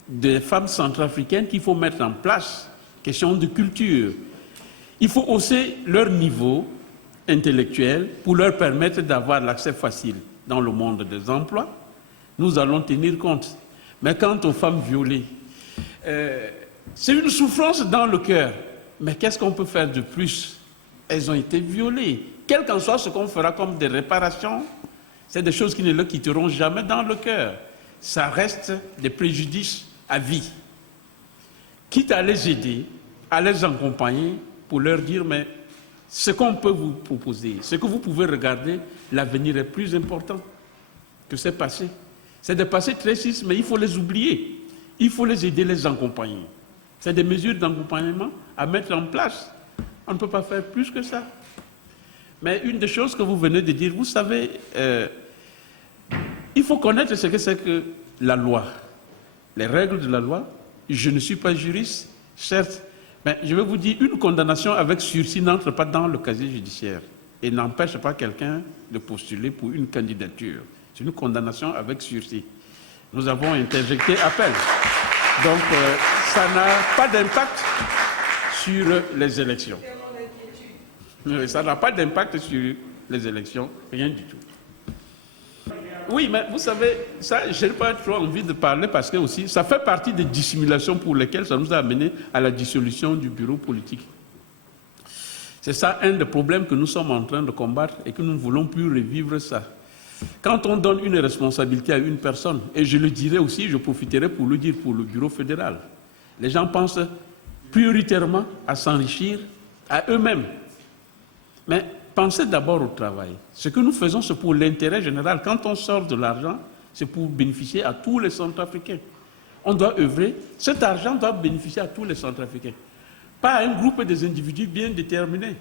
des femmes centrafricaines qu'il faut mettre en place. Question de culture. Il faut hausser leur niveau intellectuel pour leur permettre d'avoir l'accès facile dans le monde des emplois. Nous allons tenir compte. Mais quant aux femmes violées, c'est une souffrance dans le cœur. Mais qu'est-ce qu'on peut faire de plus? Elles ont été violées. Quel qu'en soit ce qu'on fera comme des réparations, c'est des choses qui ne le quitteront jamais dans le cœur. Ça reste des préjudices à vie. Quitte à les aider, à les accompagner pour leur dire, mais ce qu'on peut vous proposer, ce que vous pouvez regarder, l'avenir est plus important que c'est passé. C'est des passés très tristes, mais il faut les oublier. Il faut les aider, les accompagner. C'est des mesures d'accompagnement à mettre en place. On ne peut pas faire plus que ça. Mais une des choses que vous venez de dire, vous savez, il faut connaître ce que c'est que la loi. Les règles de la loi. Je ne suis pas juriste, certes, mais je vais vous dire, une condamnation avec sursis n'entre pas dans le casier judiciaire et n'empêche pas quelqu'un de postuler pour une candidature. C'est une condamnation avec sursis. Nous avons interjecté appel. Donc, ça n'a pas d'impact sur les élections. Ça n'a pas d'impact sur les élections, rien du tout. Oui, mais vous savez, ça, je n'ai pas trop envie de parler parce que aussi, ça fait partie des dissimulations pour lesquelles ça nous a amené à la dissolution du bureau politique. C'est ça un des problèmes que nous sommes en train de combattre et que nous ne voulons plus revivre ça. Quand on donne une responsabilité à une personne, et je le dirai aussi, je profiterai pour le dire pour le bureau fédéral, les gens pensent prioritairement à s'enrichir à eux-mêmes. Mais pensez d'abord au travail. Ce que nous faisons, c'est pour l'intérêt général. Quand on sort de l'argent, c'est pour bénéficier à tous les Centrafricains. On doit œuvrer. Cet argent doit bénéficier à tous les Centrafricains. Pas à un groupe des individus bien déterminés.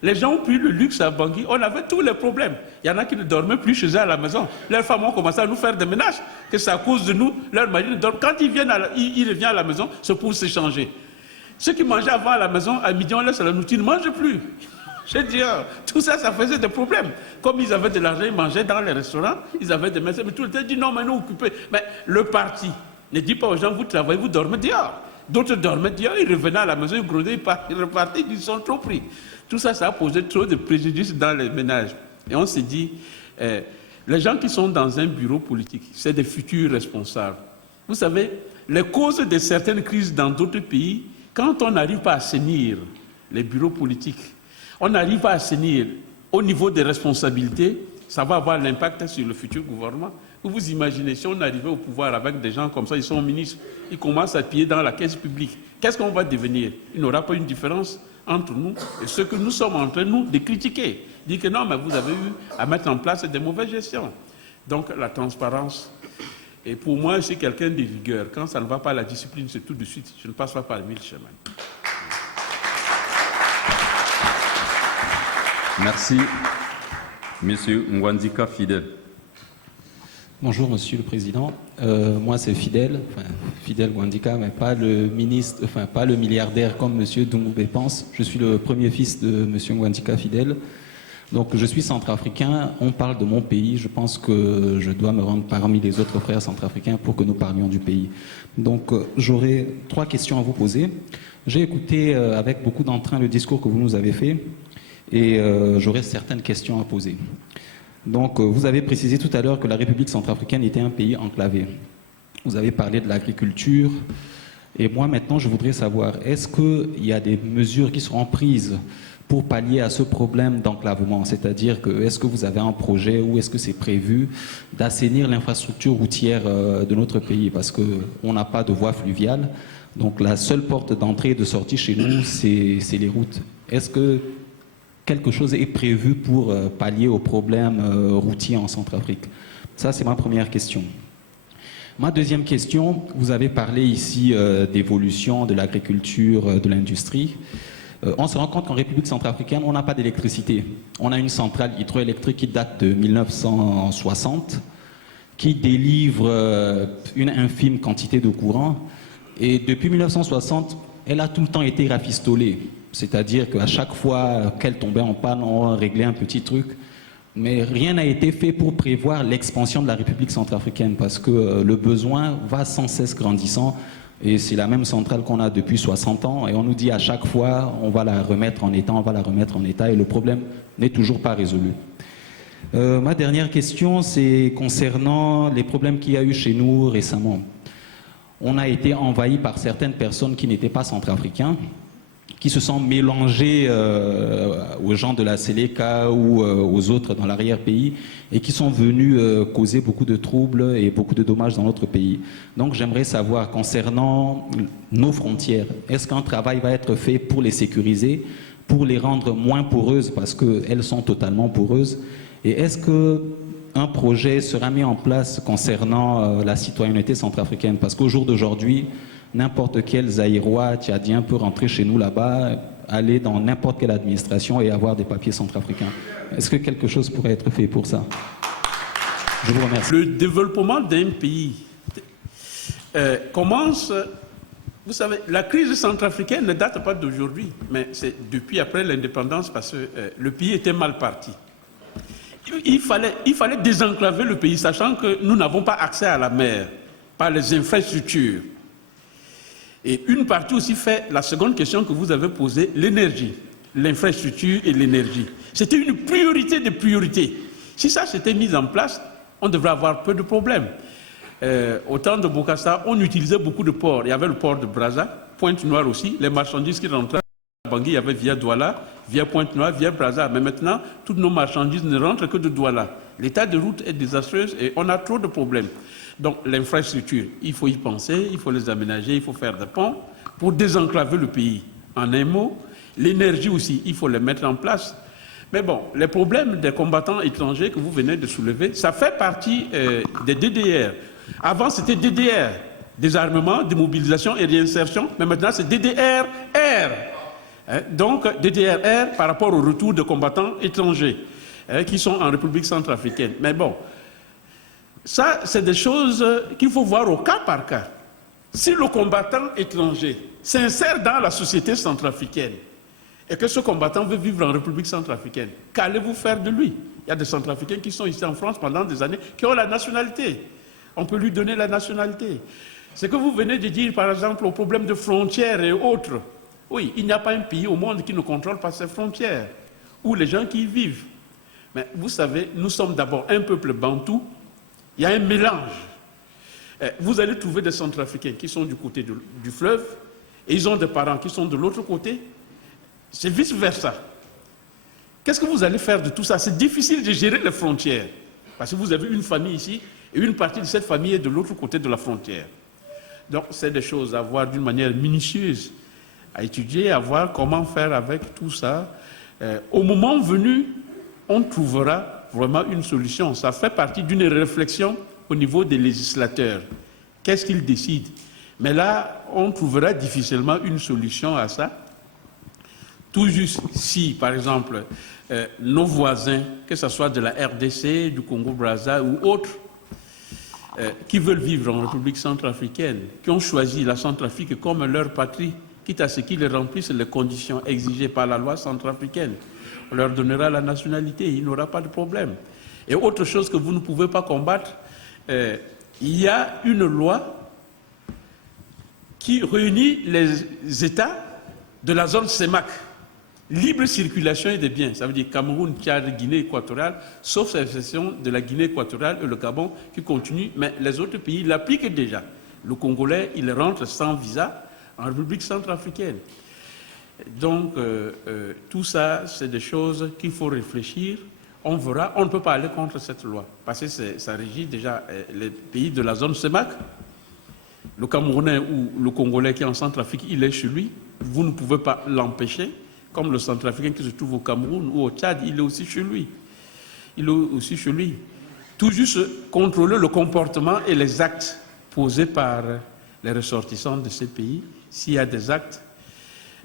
Les gens ont pris le luxe à Bangui. On avait tous les problèmes. Il y en a qui ne dormaient plus chez eux à la maison. Leurs femmes ont commencé à nous faire des ménages. Que c'est à cause de nous. Leur mari ne dort. Quand ils reviennent à la maison, c'est pour s'échanger. Ceux qui mangeaient avant à la maison, à midi, on laisse la nourriture, ils ne mangent plus. Je dis, tout ça, ça faisait des problèmes. Comme ils avaient de l'argent, ils mangeaient dans les restaurants, ils avaient des médecins, mais tout le temps, ils disent non, mais nous occupés. Mais le parti ne dit pas aux gens, vous travaillez, vous dormez dehors. D'autres dormaient, ils revenaient à la maison, ils grondaient, ils repartaient, ils sont trop pris. Tout ça, ça a posé trop de préjudices dans les ménages. Et on s'est dit, les gens qui sont dans un bureau politique, c'est des futurs responsables. Vous savez, les causes de certaines crises dans d'autres pays, quand on n'arrive pas à assainir les bureaux politiques, on n'arrive pas à assainir au niveau des responsabilités, ça va avoir l'impact sur le futur gouvernement. Vous imaginez, si on arrivait au pouvoir avec des gens comme ça, ils sont ministres, ils commencent à piller dans la caisse publique, qu'est-ce qu'on va devenir? Il n'y aura pas une différence entre nous et ce que nous sommes en train, nous, de critiquer. Dire que non, mais vous avez eu à mettre en place des mauvaises gestions. Donc la transparence. Et pour moi, je suis quelqu'un de rigueur. Quand ça ne va pas, la discipline, c'est tout de suite. Je ne passe pas par 1000 chemins. Merci. Monsieur Ngwandika Fidèle. Bonjour, Monsieur le Président. Moi, c'est Fidèle, Fidèle Ngwandika, mais pas le ministre, pas le milliardaire comme Monsieur Doumboué pense. Je suis le premier fils de Monsieur Ngwandika Fidèle. Donc, je suis centrafricain. On parle de mon pays. Je pense que je dois me rendre parmi les autres frères centrafricains pour que nous parlions du pays. Donc, j'aurai 3 questions à vous poser. J'ai écouté avec beaucoup d'entrain le discours que vous nous avez fait et j'aurai certaines questions à poser. Donc, vous avez précisé tout à l'heure que la République centrafricaine était un pays enclavé. Vous avez parlé de l'agriculture. Et moi, maintenant, je voudrais savoir, est-ce qu'il y a des mesures qui seront prises pour pallier à ce problème d'enclavement? C'est-à-dire que, est-ce que vous avez un projet ou est-ce que c'est prévu d'assainir l'infrastructure routière de notre pays? Parce qu'on n'a pas de voie fluviale. Donc, la seule porte d'entrée et de sortie chez nous, c'est les routes. Est-ce que quelque chose est prévu pour pallier aux problèmes routiers en Centrafrique? Ça, c'est ma première question. Ma deuxième question, vous avez parlé ici d'évolution de l'agriculture, de l'industrie. On se rend compte qu'en République centrafricaine, on n'a pas d'électricité. On a une centrale hydroélectrique qui date de 1960, qui délivre une infime quantité de courant. Et depuis 1960, elle a tout le temps été rafistolée. C'est-à-dire qu'à chaque fois qu'elle tombait en panne, on réglait un petit truc. Mais rien n'a été fait pour prévoir l'expansion de la République centrafricaine parce que le besoin va sans cesse grandissant. Et c'est la même centrale qu'on a depuis 60 ans. Et on nous dit à chaque fois, on va la remettre en état, on va la remettre en état. Et le problème n'est toujours pas résolu. Ma dernière question, c'est concernant les problèmes qu'il y a eu chez nous récemment. On a été envahi par certaines personnes qui n'étaient pas centrafricains, qui se sont mélangés aux gens de la Séléka ou aux autres dans l'arrière-pays et qui sont venus causer beaucoup de troubles et beaucoup de dommages dans notre pays. Donc j'aimerais savoir, concernant nos frontières, est-ce qu'un travail va être fait pour les sécuriser, pour les rendre moins poreuses parce qu'elles sont totalement poreuses? Et est-ce qu'un projet sera mis en place concernant la citoyenneté centrafricaine? Parce qu'au jour d'aujourd'hui, n'importe quel Zaïrois, Tchadien peut rentrer chez nous là-bas, aller dans n'importe quelle administration et avoir des papiers centrafricains. Est-ce que quelque chose pourrait être fait pour ça? Je vous remercie. Le développement d'un pays commence... Vous savez, la crise centrafricaine ne date pas d'aujourd'hui, mais c'est depuis après l'indépendance parce que le pays était mal parti. Il fallait désenclaver le pays, sachant que nous n'avons pas accès à la mer par les infrastructures. Et une partie aussi fait la seconde question que vous avez posée, l'énergie, l'infrastructure et l'énergie. C'était une priorité des priorités. Si ça s'était mis en place, on devrait avoir peu de problèmes. Au temps de Bokassa, on utilisait beaucoup de ports. Il y avait le port de Brazza, Pointe-Noire aussi. Les marchandises qui rentraient à Bangui, il y avait via Douala, via Pointe-Noire, via Brazza. Mais maintenant, toutes nos marchandises ne rentrent que de Douala. L'état de route est désastreux et on a trop de problèmes. Donc l'infrastructure, il faut y penser, il faut les aménager, il faut faire des ponts pour désenclaver le pays. En un mot, l'énergie aussi, il faut les mettre en place. Mais bon, les problèmes des combattants étrangers que vous venez de soulever, ça fait partie des DDR. Avant, c'était DDR, désarmement, démobilisation et réinsertion, mais maintenant, c'est DDR-R. Donc, DDR-R par rapport au retour de combattants étrangers qui sont en République centrafricaine. Mais bon, ça, c'est des choses qu'il faut voir au cas par cas. Si le combattant étranger s'insère dans la société centrafricaine et que ce combattant veut vivre en République centrafricaine, qu'allez-vous faire de lui? Il y a des Centrafricains qui sont ici en France pendant des années, qui ont la nationalité. On peut lui donner la nationalité. Ce que vous venez de dire, par exemple, au problème de frontières et autres, oui, il n'y a pas un pays au monde qui ne contrôle pas ses frontières, ou les gens qui y vivent. Mais vous savez, nous sommes d'abord un peuple bantou, il y a un mélange. Vous allez trouver des Centrafricains qui sont du côté du fleuve, et ils ont des parents qui sont de l'autre côté. C'est vice-versa. Qu'est-ce que vous allez faire de tout ça? C'est difficile de gérer les frontières, parce que vous avez une famille ici, et une partie de cette famille est de l'autre côté de la frontière. Donc, c'est des choses à voir d'une manière minutieuse, à étudier, à voir comment faire avec tout ça. Au moment venu, on trouvera vraiment une solution. Ça fait partie d'une réflexion au niveau des législateurs. Qu'est-ce qu'ils décident? Mais là, on trouvera difficilement une solution à ça. Tout juste si, par exemple, nos voisins, que ce soit de la RDC, du Congo-Brazza ou autres, qui veulent vivre en République centrafricaine, qui ont choisi la Centrafrique comme leur patrie, quitte à ce qu'ils remplissent les conditions exigées par la loi centrafricaine, on leur donnera la nationalité, il n'y aura pas de problème. Et autre chose que vous ne pouvez pas combattre, il y a une loi qui réunit les États de la zone CEMAC. Libre circulation des biens, ça veut dire Cameroun, Tchad, Guinée équatoriale, sauf l'exception de la Guinée équatoriale et le Gabon qui continue, mais les autres pays l'appliquent déjà. Le Congolais, il rentre sans visa en République centrafricaine. Donc, tout ça, c'est des choses qu'il faut réfléchir. On verra, on ne peut pas aller contre cette loi, parce que ça régit déjà les pays de la zone CEMAC. Le Camerounais ou le Congolais qui est en Centrafrique, il est chez lui. Vous ne pouvez pas l'empêcher. Comme le Centrafricain qui se trouve au Cameroun ou au Tchad, il est aussi chez lui. Il est aussi chez lui. Tout juste contrôler le comportement et les actes posés par les ressortissants de ces pays. S'il y a des actes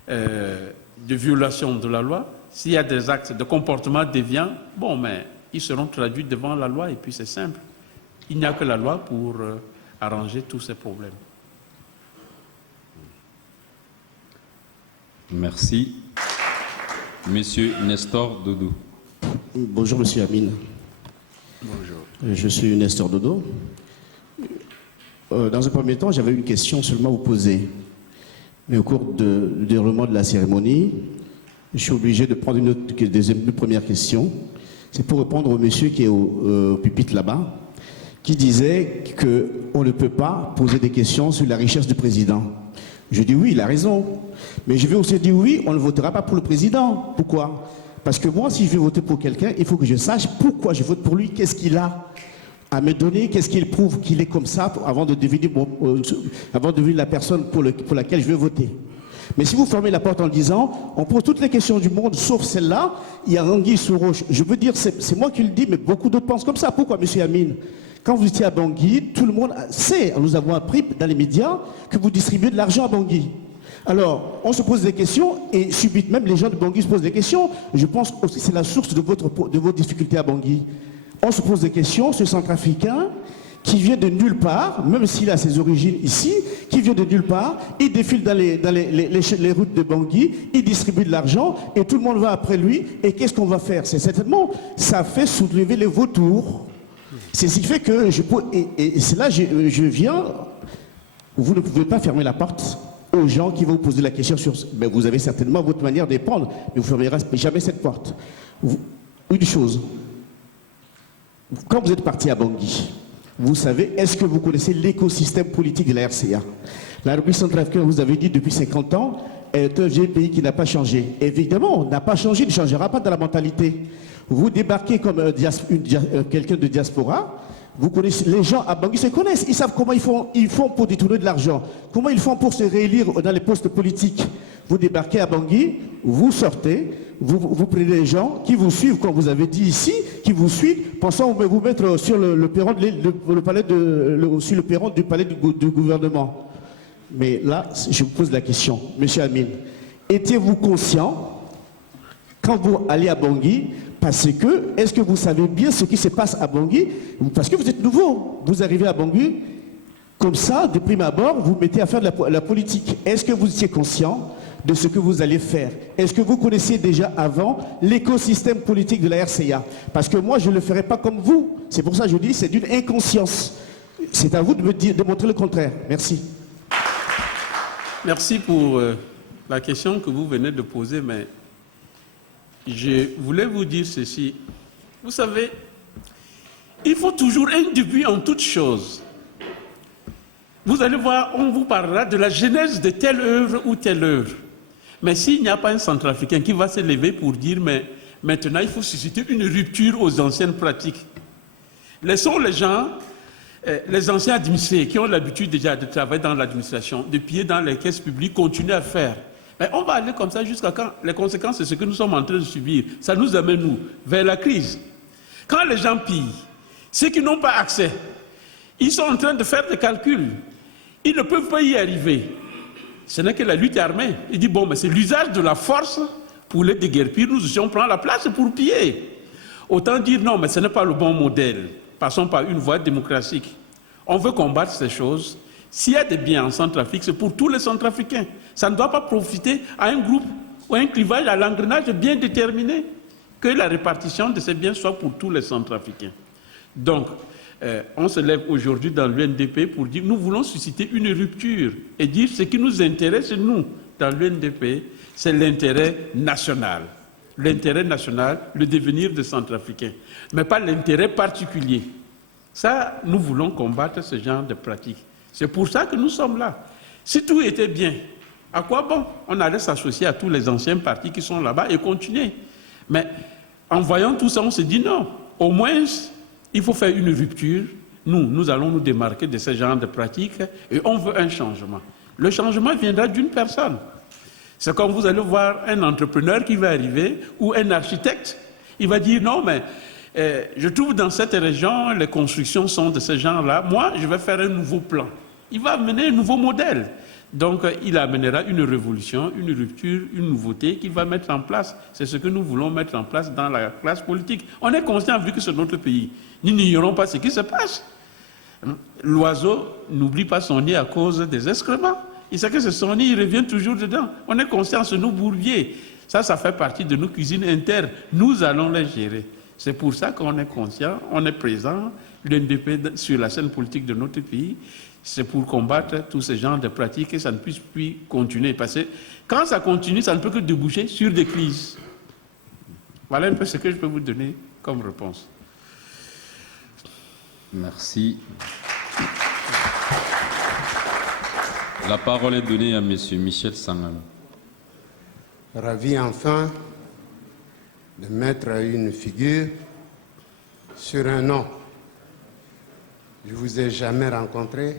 de violation de la loi, s'il y a des actes de comportement déviant, bon, mais ils seront traduits devant la loi et puis c'est simple. Il n'y a que la loi pour arranger tous ces problèmes. Merci. Monsieur Nestor Dodo. Bonjour, monsieur Amin. Bonjour. Je suis Nestor Dodo. Dans un premier temps, j'avais une question seulement à vous poser. Mais au cours du déroulement de la cérémonie, je suis obligé de prendre une première question. C'est pour répondre au monsieur qui est au pupitre là-bas, qui disait qu'on ne peut pas poser des questions sur la richesse du président. Je dis oui, il a raison. Mais je vais aussi dire oui, on ne votera pas pour le président. Pourquoi? Parce que moi, si je vais voter pour quelqu'un, il faut que je sache pourquoi je vote pour lui, qu'est-ce qu'il a à me donner, qu'est-ce qu'il prouve qu'il est comme ça avant de devenir la personne pour laquelle je vais voter. Mais si vous fermez la porte en disant, on pose toutes les questions du monde, sauf celle-là, il y a anguille sous roche. Je veux dire, c'est moi qui le dis, mais beaucoup d'autres pensent comme ça. Pourquoi, monsieur Amin? Quand vous étiez à Bangui, tout le monde sait, nous avons appris dans les médias, que vous distribuez de l'argent à Bangui. Alors, on se pose des questions, et subitement, même les gens de Bangui se posent des questions. Je pense que c'est la source de vos difficultés à Bangui. On se pose des questions, ce Centrafricain, qui vient de nulle part, même s'il a ses origines ici, qui vient de nulle part, il défile dans les routes de Bangui, il distribue de l'argent, et tout le monde va après lui, et qu'est-ce qu'on va faire? C'est certainement, ça fait soulever les vautours. C'est ce qui fait que et c'est là que je viens, vous ne pouvez pas fermer la porte aux gens qui vont vous poser la question sur... Mais vous avez certainement votre manière de répondre, mais vous ne fermerez jamais cette porte. Une chose, quand vous êtes parti à Bangui, vous savez, est-ce que vous connaissez l'écosystème politique de la RCA? La République centrafricaine, vous avez dit, depuis 50 ans, est un vieil pays qui n'a pas changé. Évidemment, n'a pas changé, ne changera pas dans la mentalité. Vous débarquez comme quelqu'un de diaspora, vous connaissez, les gens à Bangui se connaissent, ils savent comment ils font pour détourner de l'argent, comment ils font pour se réélire dans les postes politiques. Vous débarquez à Bangui, vous sortez, vous prenez les gens qui vous suivent, comme vous avez dit ici, qui vous suivent, pensant vous mettre sur le perron sur le perron du palais du gouvernement. Mais là, je vous pose la question, monsieur Amin, étiez-vous conscient, quand vous allez à Bangui, parce que, est-ce que vous savez bien ce qui se passe à Bangui? Parce que vous êtes nouveau, vous arrivez à Bangui, comme ça, de prime abord, vous mettez à faire de la politique. Est-ce que vous étiez conscient de ce que vous allez faire? Est-ce que vous connaissiez déjà avant l'écosystème politique de la RCA? Parce que moi, je ne le ferai pas comme vous. C'est pour ça que je dis, c'est d'une inconscience. C'est à vous de me dire, de montrer le contraire. Merci. Merci pour la question que vous venez de poser, mais je voulais vous dire ceci. Vous savez, il faut toujours un début en toute chose. Vous allez voir, on vous parlera de la genèse de telle œuvre ou telle œuvre. Mais s'il n'y a pas un centrafricain qui va se lever pour dire, mais maintenant il faut susciter une rupture aux anciennes pratiques. Laissons les gens, les anciens administrés qui ont l'habitude déjà de travailler dans l'administration, de piller dans les caisses publiques, continuer à faire. Mais on va aller comme ça jusqu'à quand? Les conséquences, c'est ce que nous sommes en train de subir. Ça nous amène, nous, vers la crise. Quand les gens pillent, ceux qui n'ont pas accès, ils sont en train de faire des calculs. Ils ne peuvent pas y arriver. Ce n'est que la lutte armée. Il dit, bon, mais c'est l'usage de la force pour les déguerpir. Nous aussi, on prend la place pour piller. Autant dire, non, mais ce n'est pas le bon modèle. Passons par une voie démocratique. On veut combattre ces choses. S'il y a des biens en Centrafrique, c'est pour tous les Centrafricains. Ça ne doit pas profiter à un groupe ou à un clivage, à l'engrenage bien déterminé. Que la répartition de ces biens soit pour tous les Centrafricains. Donc, on se lève aujourd'hui dans l'UNDP pour dire nous voulons susciter une rupture et dire ce qui nous intéresse, nous, dans l'UNDP, c'est l'intérêt national. L'intérêt national, le devenir des Centrafricains, mais pas l'intérêt particulier. Ça, nous voulons combattre ce genre de pratiques. C'est pour ça que nous sommes là. Si tout était bien, à quoi bon? On allait s'associer à tous les anciens partis qui sont là-bas et continuer. Mais en voyant tout ça, on se dit non, au moins, il faut faire une rupture. Nous allons nous démarquer de ce genre de pratiques et on veut un changement. Le changement viendra d'une personne. C'est comme vous allez voir un entrepreneur qui va arriver ou un architecte. Il va dire non, mais je trouve dans cette région, les constructions sont de ce genre-là. Moi, je vais faire un nouveau plan. Il va amener un nouveau modèle. Donc, il amènera une révolution, une rupture, une nouveauté qu'il va mettre en place. C'est ce que nous voulons mettre en place dans la classe politique. On est conscient, vu que c'est notre pays. Nous n'ignorons pas ce qui se passe. L'oiseau n'oublie pas son nid à cause des excréments. Il sait que c'est son nid, il revient toujours dedans. On est conscient, c'est nos bourbiers. Ça fait partie de nos cuisines internes. Nous allons les gérer. C'est pour ça qu'on est conscient, on est présent, l'UNDP sur la scène politique de notre pays. C'est pour combattre tous ces genres de pratiques et ça ne puisse plus continuer. Parce que quand ça continue, ça ne peut que déboucher sur des crises. Voilà un peu ce que je peux vous donner comme réponse. Merci. La parole est donnée à M. Michel Sangam. Ravi enfin de mettre une figure sur un nom. Je ne vous ai jamais rencontré,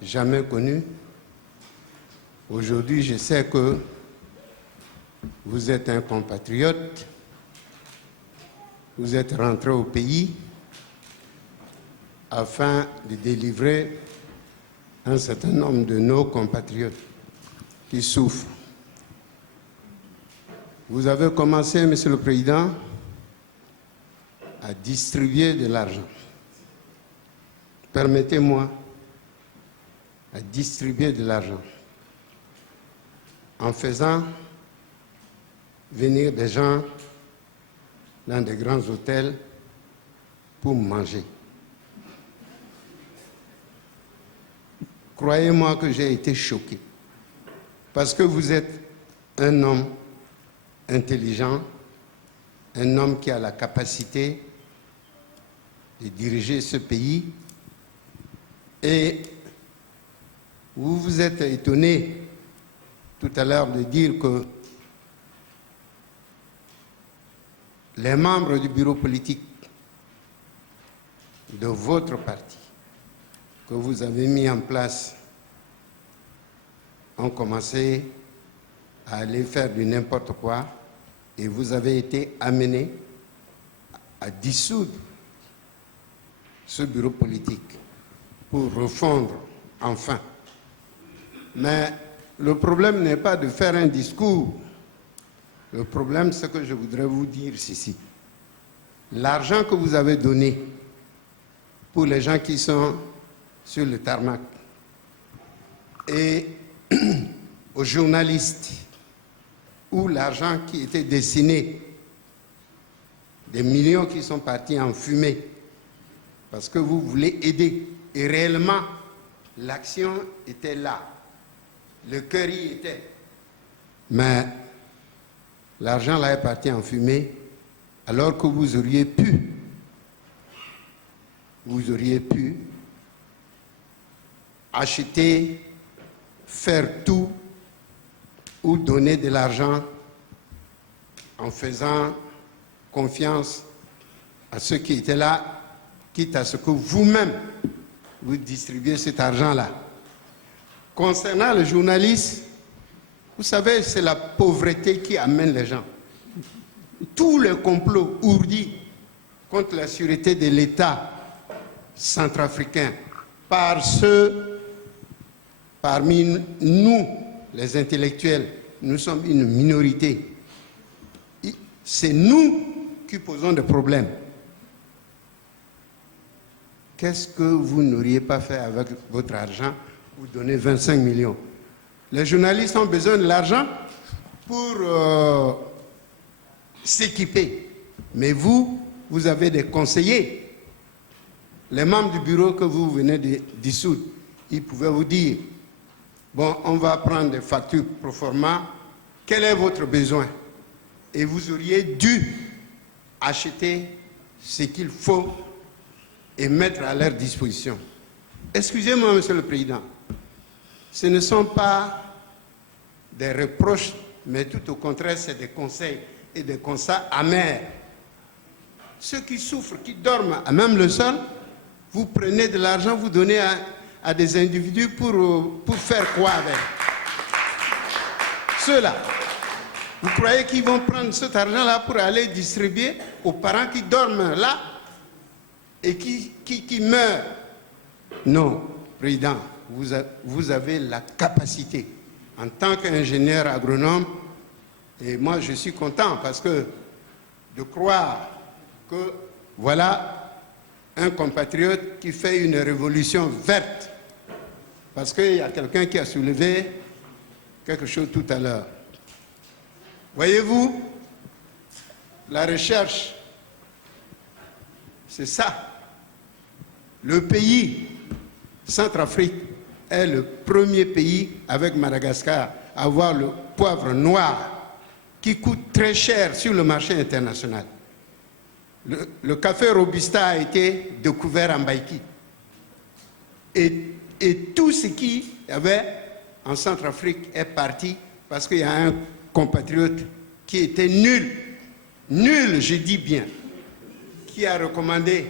jamais connu. Aujourd'hui, je sais que vous êtes un compatriote, vous êtes rentré au pays afin de délivrer un certain nombre de nos compatriotes qui souffrent. Vous avez commencé, Monsieur le Président, à distribuer de l'argent. Permettez-moi à distribuer de l'argent en faisant venir des gens dans des grands hôtels pour manger. Croyez-moi que j'ai été choqué parce que vous êtes un homme intelligent, un homme qui a la capacité de diriger ce pays. Et vous vous êtes étonné tout à l'heure de dire que les membres du bureau politique de votre parti que vous avez mis en place ont commencé à aller faire du n'importe quoi et vous avez été amené à dissoudre ce bureau politique pour refondre enfin. Mais le problème n'est pas de faire un discours. Le problème, c'est que je voudrais vous dire ceci. L'argent que vous avez donné pour les gens qui sont sur le tarmac et aux journalistes, ou l'argent qui était destiné, des millions qui sont partis en fumée, parce que vous voulez aider. Et réellement, l'action était là. Le cœur y était. Mais l'argent là est parti en fumée, alors que vous auriez pu acheter, faire tout ou donner de l'argent en faisant confiance à ceux qui étaient là, quitte à ce que vous-même vous distribuiez cet argent-là. Concernant les journalistes, vous savez, c'est la pauvreté qui amène les gens. Tous les complots ourdis contre la sûreté de l'État centrafricain par ceux parmi nous, les intellectuels, nous sommes une minorité. C'est nous qui posons des problèmes. Qu'est-ce que vous n'auriez pas fait avec votre argent? Vous donnez 25 millions. Les journalistes ont besoin de l'argent pour s'équiper. Mais vous avez des conseillers. Les membres du bureau que vous venez de dissoudre, ils pouvaient vous dire, bon, on va prendre des factures pro forma, quel est votre besoin? Et vous auriez dû acheter ce qu'il faut et mettre à leur disposition. Excusez-moi, Monsieur le Président, ce ne sont pas des reproches, mais tout au contraire, c'est des conseils et des constats amers. Ceux qui souffrent, qui dorment à même le sol, vous prenez de l'argent, vous donnez à des individus pour faire quoi avec? Ceux-là, vous croyez qu'ils vont prendre cet argent-là pour aller distribuer aux parents qui dorment là et qui meurent? Non, Président, vous avez la capacité en tant qu'ingénieur agronome, et moi je suis content parce que de croire que voilà un compatriote qui fait une révolution verte, parce qu'il y a quelqu'un qui a soulevé quelque chose tout à l'heure. Voyez-vous, la recherche, c'est ça. Le pays, Centrafrique, est le premier pays avec Madagascar à avoir le poivre noir qui coûte très cher sur le marché international. Le café Robusta a été découvert en Baïki. Et tout ce qu'il y avait en Centrafrique est parti parce qu'il y a un compatriote qui était nul, je dis bien, qui a recommandé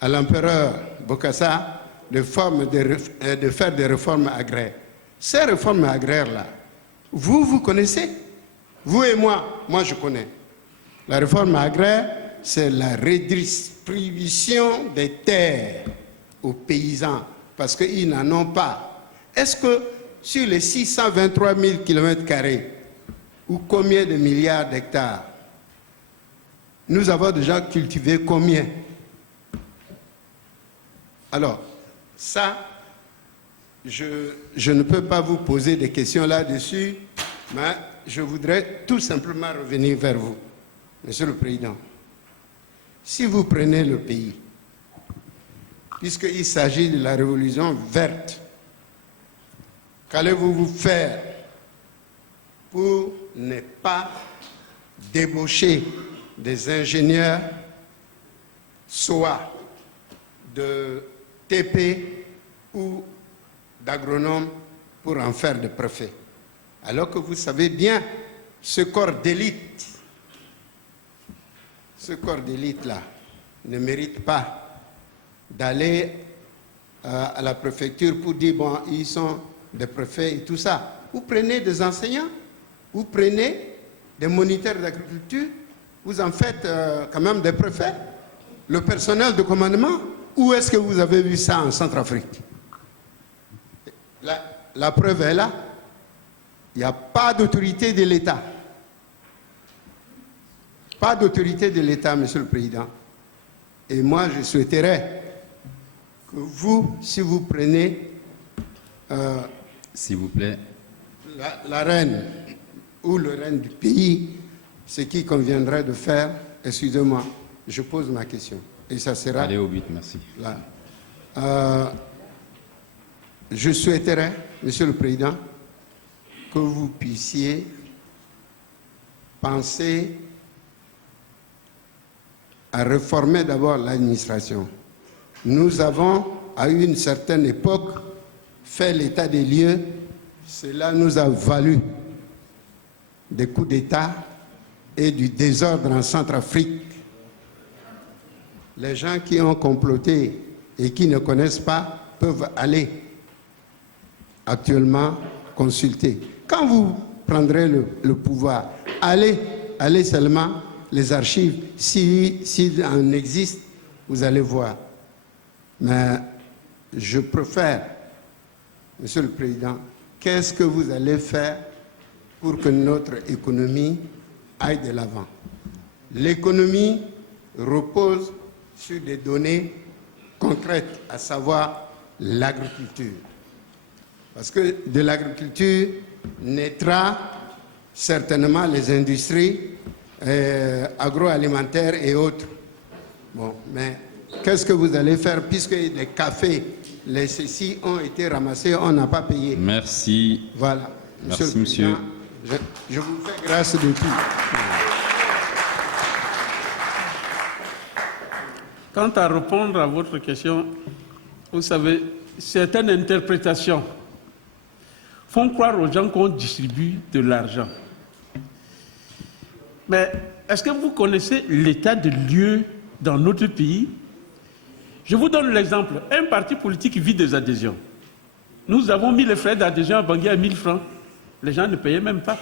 à l'empereur Bokassa de faire des réformes agraires. Ces réformes agraires-là, vous connaissez? Vous et moi je connais. La réforme agraire, c'est la redistribution des terres aux paysans parce qu'ils n'en ont pas. Est-ce que sur les 623 000 km², ou combien de milliards d'hectares, nous avons déjà cultivé combien? Alors, ça, je ne peux pas vous poser des questions là-dessus, mais je voudrais tout simplement revenir vers vous, Monsieur le Président. Si vous prenez le pays, puisqu'il s'agit de la révolution verte, qu'allez-vous faire pour ne pas débaucher des ingénieurs, soit de TP ou d'agronomes, pour en faire des préfets? Alors que vous savez bien, ce corps d'élite, là ne mérite pas d'aller à la préfecture pour dire, bon, ils sont des préfets et tout ça. Vous prenez des enseignants, vous prenez des moniteurs d'agriculture, vous en faites quand même des préfets, le personnel de commandement. Où est-ce que vous avez vu ça en Centrafrique? La preuve est là. Il n'y a pas d'autorité de l'État. Pas d'autorité de l'État, Monsieur le Président. Et moi, je souhaiterais que vous, si vous prenez... s'il vous plaît. La reine ou le reine du pays, ce qui conviendrait de faire, excusez-moi, je pose ma question. Et ça sera... Allez au but, merci. Là. Je souhaiterais, Monsieur le Président, que vous puissiez penser à réformer d'abord l'administration. Nous avons, à une certaine époque, fait l'état des lieux. Cela nous a valu des coups d'État et du désordre en Centrafrique. Les gens qui ont comploté et qui ne connaissent pas peuvent aller actuellement consulter. Quand vous prendrez le pouvoir, allez seulement les archives. S'il en existe, vous allez voir. Mais je préfère, Monsieur le Président, qu'est-ce que vous allez faire pour que notre économie aille de l'avant? L'économie repose sur des données concrètes, à savoir l'agriculture. Parce que de l'agriculture naîtra certainement les industries agroalimentaires et autres. Bon, mais qu'est-ce que vous allez faire puisque les cafés, les ceci ont été ramassés, on n'a pas payé? Merci. Voilà. Merci, monsieur. Je vous fais grâce de tout. Quant à répondre à votre question, vous savez, certaines interprétations font croire aux gens qu'on distribue de l'argent. Mais est-ce que vous connaissez l'état de lieu dans notre pays? Je vous donne l'exemple. Un parti politique vit des adhésions. Nous avons mis les frais d'adhésion à Bangui à 1000 francs. Les gens ne payaient même pas.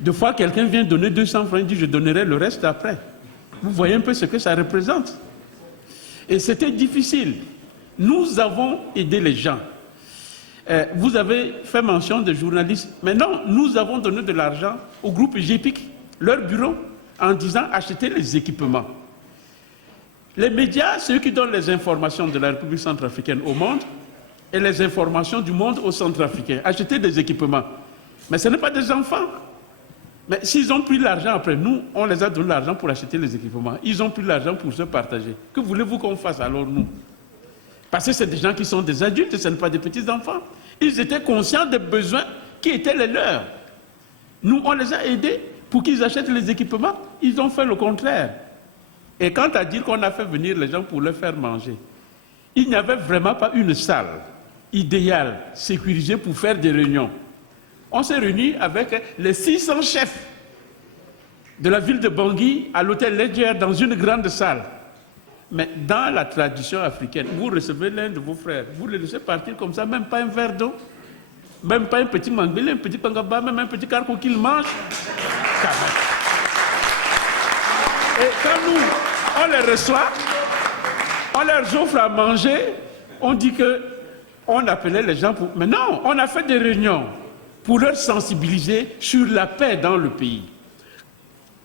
Deux fois, quelqu'un vient donner 200 francs, il dit « je donnerai le reste après ». Vous voyez un peu ce que ça représente. Et c'était difficile. Nous avons aidé les gens. Vous avez fait mention des journalistes. Mais non, nous avons donné de l'argent au groupe GEPIC, leur bureau, en disant « achetez les équipements ». Les médias, c'est eux qui donnent les informations de la République centrafricaine au monde et les informations du monde aux Centrafricains. Achetez des équipements. Mais ce n'est pas des enfants. Mais s'ils ont pris l'argent après, nous, on les a donné l'argent pour acheter les équipements. Ils ont pris l'argent pour se partager. Que voulez-vous qu'on fasse alors, nous? Parce que c'est des gens qui sont des adultes, ce ne sont pas des petits-enfants. Ils étaient conscients des besoins qui étaient les leurs. Nous, on les a aidés pour qu'ils achètent les équipements. Ils ont fait le contraire. Et quant à dire qu'on a fait venir les gens pour les faire manger, il n'y avait vraiment pas une salle idéale, sécurisée pour faire des réunions. On s'est réunis avec les 600 chefs de la ville de Bangui à l'hôtel Ledger dans une grande salle. Mais dans la tradition africaine, vous recevez l'un de vos frères, vous le laissez partir comme ça, même pas un verre d'eau, même pas un petit mangbélé, un petit pangaba, même un petit carco qu'il mange. Et quand nous, on les reçoit, on leur offre à manger, on dit qu'on appelait les gens pour... Mais non, on a fait des réunions pour leur sensibiliser sur la paix dans le pays.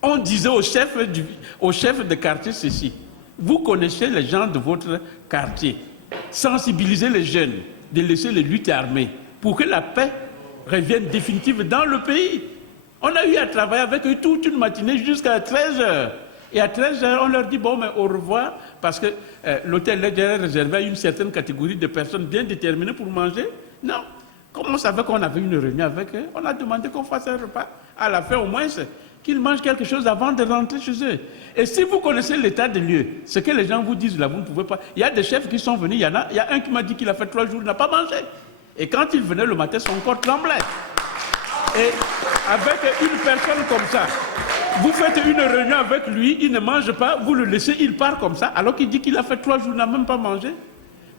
On disait au chef de quartier ceci, vous connaissez les gens de votre quartier, sensibilisez les jeunes, de laisser les luttes armées pour que la paix revienne définitive dans le pays. On a eu à travailler avec eux toute une matinée jusqu'à 13h. Et à 13h, on leur dit, bon, mais au revoir, parce que l'hôtel Ledger est réservé à une certaine catégorie de personnes bien déterminées pour manger. Non. Comme on savait qu'on avait une réunion avec eux, on a demandé qu'on fasse un repas. À la fin, au moins, qu'ils mangent quelque chose avant de rentrer chez eux. Et si vous connaissez l'état des lieux, ce que les gens vous disent là, vous ne pouvez pas... Il y a des chefs qui sont venus, il y a un qui m'a dit qu'il a fait 3 jours, il n'a pas mangé. Et quand il venait le matin, son corps tremblait. Et avec une personne comme ça, vous faites une réunion avec lui, il ne mange pas, vous le laissez, il part comme ça, alors qu'il dit qu'il a fait 3 jours, il n'a même pas mangé.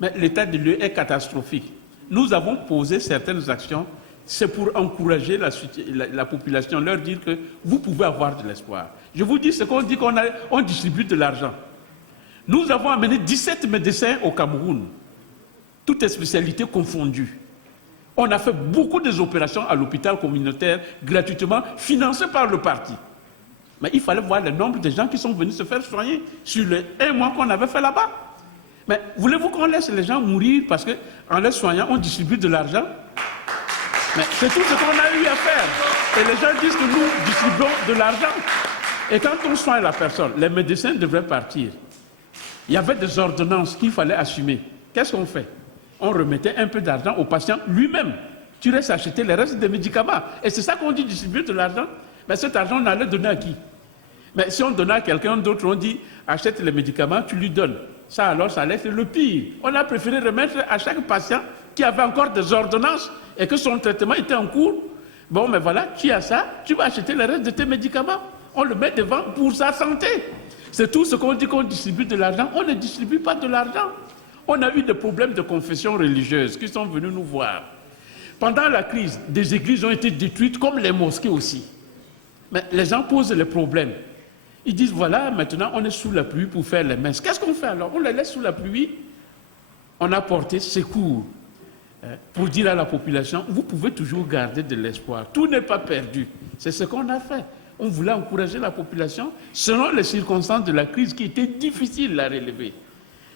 Mais l'état des lieux est catastrophique. Nous avons posé certaines actions, c'est pour encourager la population, leur dire que vous pouvez avoir de l'espoir. Je vous dis ce qu'on dit qu'on distribue de l'argent. Nous avons amené 17 médecins au Cameroun, toutes spécialités confondues. On a fait beaucoup des opérations à l'hôpital communautaire gratuitement, financées par le parti. Mais il fallait voir le nombre de gens qui sont venus se faire soigner sur les 1 mois qu'on avait fait là-bas. Mais voulez-vous qu'on laisse les gens mourir parce qu'en les soignant, on distribue de l'argent? Mais c'est tout ce qu'on a eu à faire. Et les gens disent que nous distribuons de l'argent. Et quand on soigne la personne, les médecins devraient partir. il y avait des ordonnances qu'il fallait assumer. Qu'est-ce qu'on fait? On remettait un peu d'argent au patient lui-même. Tu restes acheter les restes des médicaments. Et c'est ça qu'on dit distribuer de l'argent. Mais cet argent, on allait donner à qui? Mais si on donnait à quelqu'un d'autre, on dit achète les médicaments, tu lui donnes. Ça alors, ça allait être le pire. On a préféré remettre à chaque patient qui avait encore des ordonnances et que son traitement était en cours. Bon, mais voilà, tu as ça, tu vas acheter le reste de tes médicaments. On le met devant pour sa santé. C'est tout ce qu'on dit qu'on distribue de l'argent. On ne distribue pas de l'argent. On a eu des problèmes de confession religieuse qui sont venus nous voir. Pendant la crise, des églises ont été détruites comme les mosquées aussi. Mais les gens posent les problèmes. Ils disent, voilà, maintenant on est sous la pluie pour faire les messes. Qu'est-ce qu'on fait alors? On les laisse sous la pluie. On a porté secours pour dire à la population, vous pouvez toujours garder de l'espoir. Tout n'est pas perdu. C'est ce qu'on a fait. On voulait encourager la population selon les circonstances de la crise qui étaient difficiles à relever.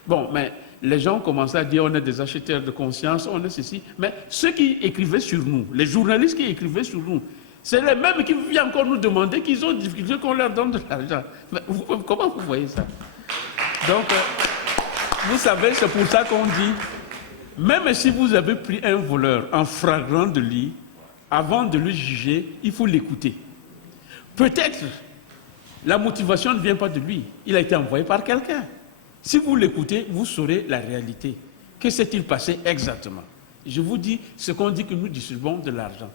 Bon, mais les gens ont commencé à dire, on est des acheteurs de conscience, on est ceci. Mais ceux qui écrivaient sur nous, les journalistes qui écrivaient sur nous, c'est les mêmes qui viennent encore nous demander qu'ils ont difficulté qu'on leur donne de l'argent. Comment vous voyez ça? Donc, vous savez, c'est pour ça qu'on dit, même si vous avez pris un voleur en flagrant délit, avant de le juger, il faut l'écouter. Peut-être, la motivation ne vient pas de lui. Il a été envoyé par quelqu'un. Si vous l'écoutez, vous saurez la réalité. Que s'est-il passé exactement? Je vous dis ce qu'on dit que nous distribuons de l'argent.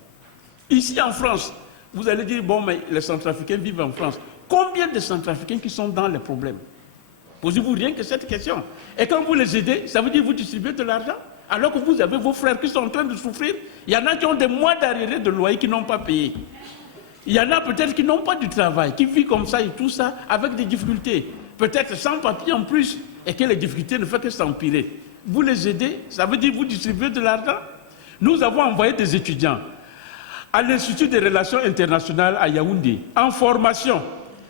Ici en France, vous allez dire, bon, mais les Centrafricains vivent en France. Combien de Centrafricains qui sont dans les problèmes? Posez-vous rien que cette question. Et quand vous les aidez, ça veut dire que vous distribuez de l'argent? Alors que vous avez vos frères qui sont en train de souffrir. Il y en a qui ont des mois d'arriérés de loyer qui n'ont pas payé. Il y en a peut-être qui n'ont pas du travail, qui vivent comme ça et tout ça, avec des difficultés. Peut-être sans papier en plus, et que les difficultés ne font que s'empirer. Vous les aidez, ça veut dire que vous distribuez de l'argent? Nous avons envoyé des étudiants à l'Institut des Relations Internationales à Yaoundé, en formation.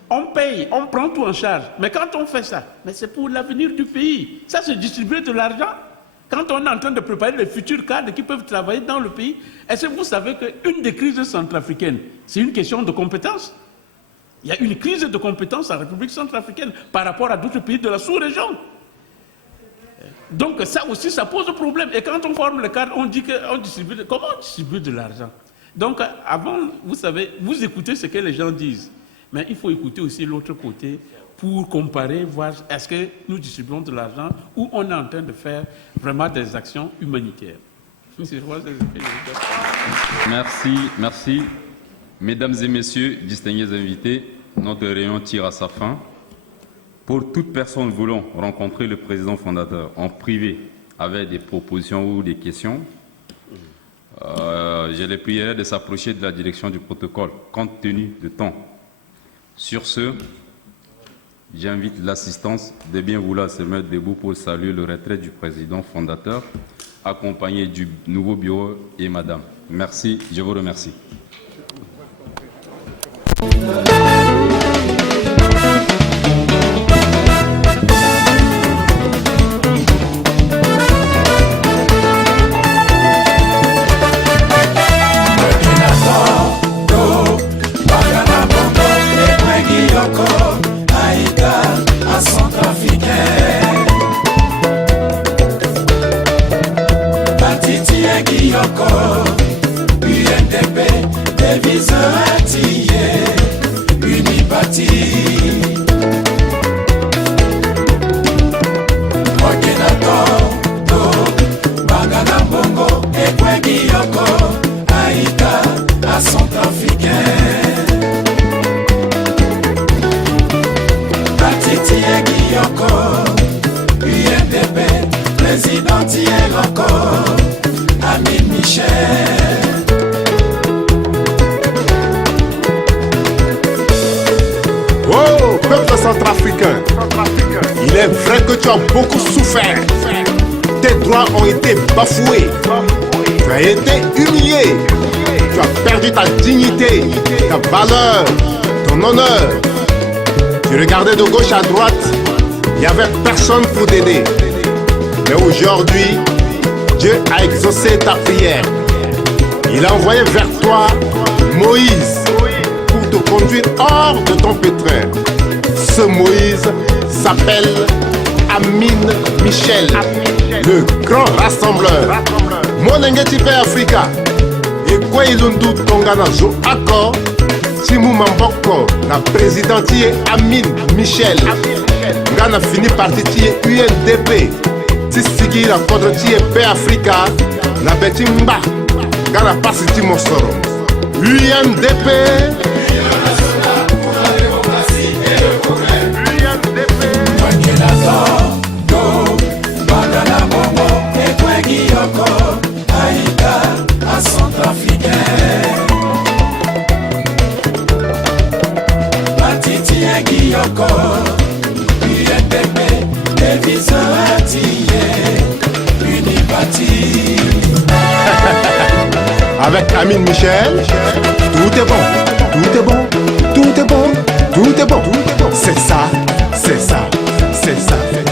On paye, on prend tout en charge. Mais quand on fait ça, mais c'est pour l'avenir du pays. Ça, c'est distribuer de l'argent. Quand on est en train de préparer les futurs cadres qui peuvent travailler dans le pays, est-ce que vous savez qu'une des crises centrafricaines, c'est une question de compétence? Il y a une crise de compétence en République centrafricaine par rapport à d'autres pays de la sous-région. Donc ça aussi, ça pose problème. Et quand on forme le cadre, on dit qu'on distribue... Comment on distribue de l'argent? Donc avant, vous savez, vous écoutez ce que les gens disent. Mais il faut écouter aussi l'autre côté pour comparer, voir est-ce que nous distribuons de l'argent ou on est en train de faire vraiment des actions humanitaires. Merci, merci. Mesdames et messieurs, distingués invités, notre réunion tire à sa fin. Pour toute personne voulant rencontrer le président fondateur en privé avec des propositions ou des questions, je les prierai de s'approcher de la direction du protocole, compte tenu du temps. Sur ce, j'invite l'assistance de bien vouloir se mettre debout pour saluer le retrait du président fondateur, accompagné du nouveau bureau et madame. Merci, je vous remercie. Il est vrai que tu as beaucoup souffert. Tes droits ont été bafoués. Tu as été humilié. Tu as perdu ta dignité, ta valeur, ton honneur. Tu regardais de gauche à droite, il n'y avait personne pour t'aider. Mais aujourd'hui, Dieu a exaucé ta prière. Il a envoyé vers toi Moïse pour te conduire hors de ton pétrin. Ce Moïse s'appelle Amine Michel, le grand rassembleur. Monengeti pe Africa. Et quoi ilundu tongana zo accord. Timou Mamboko, la présidente Amine Michel. Ngana fini parti UNDP. Tisigi la contre pe Africa. La betimba. Ngana passe Timosoro. UNDP. Avec Amine Michel, tout est bon, tout est bon, tout est bon, tout est bon. C'est ça, c'est ça, c'est ça.